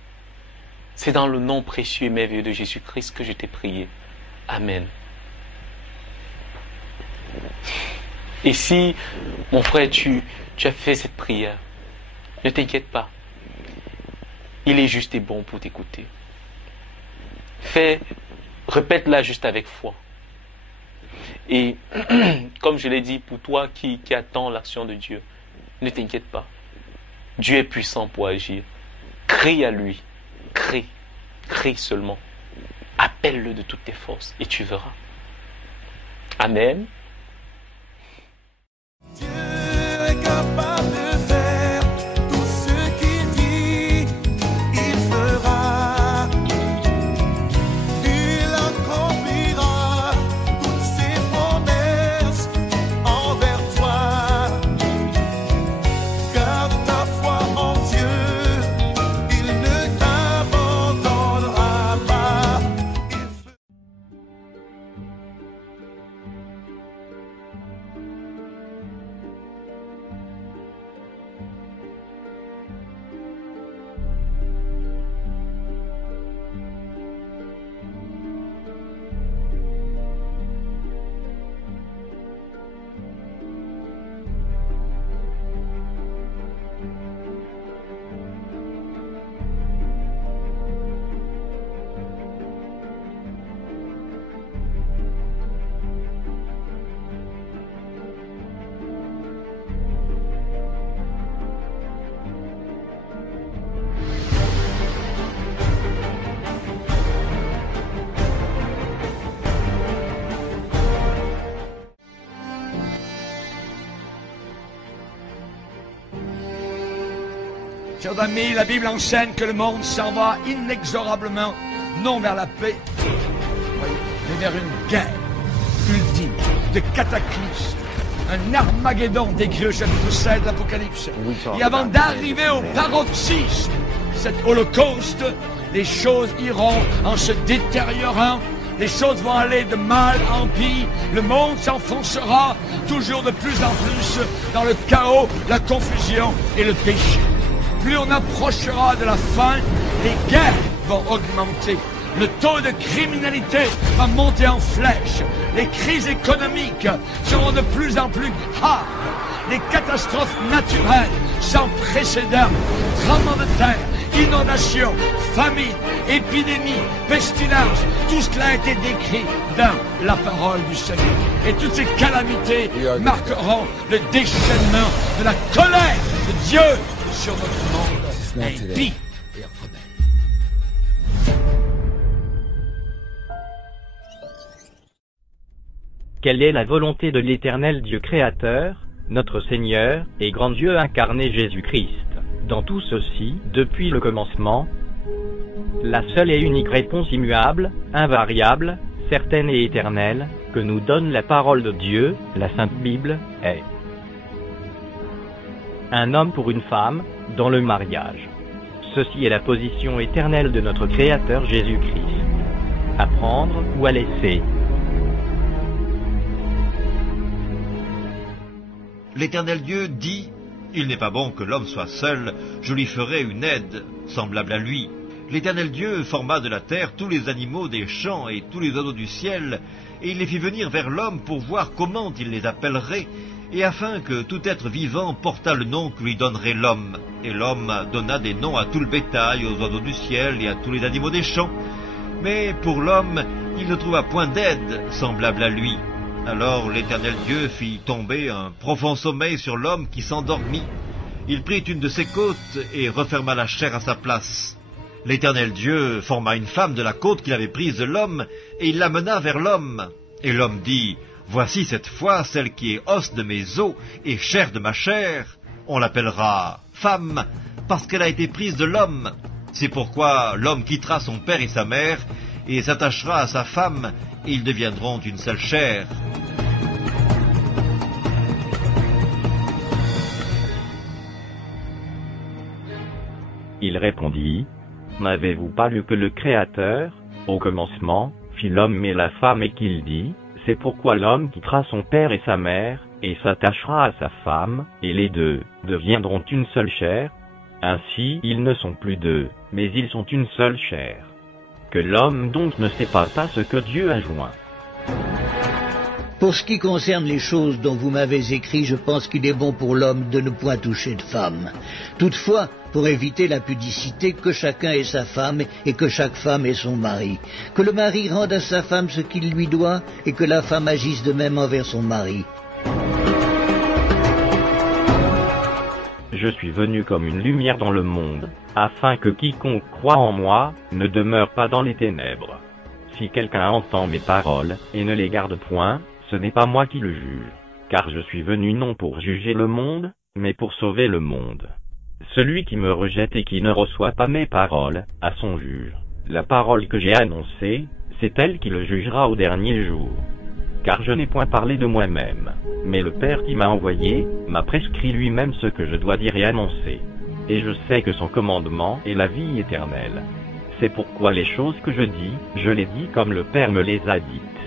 C'est dans le nom précieux et merveilleux de Jésus-Christ que je t'ai prié. Amen. Et si, mon frère, tu as fait cette prière, ne t'inquiète pas. Il est juste et bon pour t'écouter. Répète-la juste avec foi. Et comme je l'ai dit, pour toi qui attends l'action de Dieu, ne t'inquiète pas. Dieu est puissant pour agir. Crie à lui. Crie seulement. Appelle-le de toutes tes forces et tu verras. Amen. Dieu est capable de faire tout ce qu'il dit, il fera. Il accomplira toutes ses promesses envers toi. Garde ta foi en Dieu, il ne t'abandonnera pas. Chers amis, la Bible enseigne que le monde s'en va inexorablement, non vers la paix, mais vers une guerre ultime, de cataclysme, un Armageddon décrit au chapitre 16 de l'Apocalypse. Et avant d'arriver au paroxysme, cet holocauste, les choses iront en se détériorant, les choses vont aller de mal en pire, le monde s'enfoncera toujours de plus en plus dans le chaos, la confusion et le péché. Plus on approchera de la fin, les guerres vont augmenter. Le taux de criminalité va monter en flèche. Les crises économiques seront de plus en plus hard. Les catastrophes naturelles sans précédent, tremblements de terre, inondations, famine, épidémies, pestilence, tout cela a été décrit dans la parole du Seigneur. Et toutes ces calamités marqueront le déchaînement de la colère de Dieu sur notre monde impie et rebelle. Quelle est la volonté de l'Éternel Dieu créateur, notre Seigneur et grand Dieu incarné Jésus-Christ? Dans tout ceci, depuis le commencement, la seule et unique réponse immuable, invariable, certaine et éternelle, que nous donne la parole de Dieu, la Sainte Bible, est un homme pour une femme, dans le mariage. Ceci est la position éternelle de notre Créateur Jésus-Christ. À prendre ou à laisser. L'Éternel Dieu dit, « Il n'est pas bon que l'homme soit seul, je lui ferai une aide semblable à lui. » L'Éternel Dieu forma de la terre tous les animaux des champs et tous les oiseaux du ciel, et il les fit venir vers l'homme pour voir comment il les appellerait, et afin que tout être vivant portât le nom que lui donnerait l'homme. Et l'homme donna des noms à tout le bétail, aux oiseaux du ciel et à tous les animaux des champs. Mais pour l'homme, il ne trouva point d'aide semblable à lui. Alors l'Éternel Dieu fit tomber un profond sommeil sur l'homme qui s'endormit. Il prit une de ses côtes et referma la chair à sa place. L'Éternel Dieu forma une femme de la côte qu'il avait prise de l'homme, et il l'amena vers l'homme. Et l'homme dit, « Voici cette fois celle qui est os de mes os et chair de ma chair. On l'appellera femme, parce qu'elle a été prise de l'homme. C'est pourquoi l'homme quittera son père et sa mère, et s'attachera à sa femme, et ils deviendront une seule chair. » Il répondit, « N'avez-vous pas lu que le Créateur, Au commencement, fit l'homme et la femme et qu'il dit, c'est pourquoi l'homme quittera son père et sa mère, et s'attachera à sa femme, et les deux deviendront une seule chair. Ainsi ils ne sont plus deux, mais ils sont une seule chair. Que l'homme donc ne sépare pas ce que Dieu a joint. Pour ce qui concerne les choses dont vous m'avez écrit, je pense qu'il est bon pour l'homme de ne point toucher de femme. Toutefois, pour éviter la pudicité, que chacun ait sa femme et que chaque femme ait son mari. Que le mari rende à sa femme ce qu'il lui doit et que la femme agisse de même envers son mari. Je suis venu comme une lumière dans le monde, afin que quiconque croit en moi ne demeure pas dans les ténèbres. Si quelqu'un entend mes paroles et ne les garde point, ce n'est pas moi qui le juge, car je suis venu non pour juger le monde, mais pour sauver le monde. Celui qui me rejette et qui ne reçoit pas mes paroles a son juge. La parole que j'ai annoncée, c'est elle qui le jugera au dernier jour. Car je n'ai point parlé de moi-même, mais le Père qui m'a envoyé m'a prescrit lui-même ce que je dois dire et annoncer. Et je sais que son commandement est la vie éternelle. C'est pourquoi les choses que je dis, je les dis comme le Père me les a dites.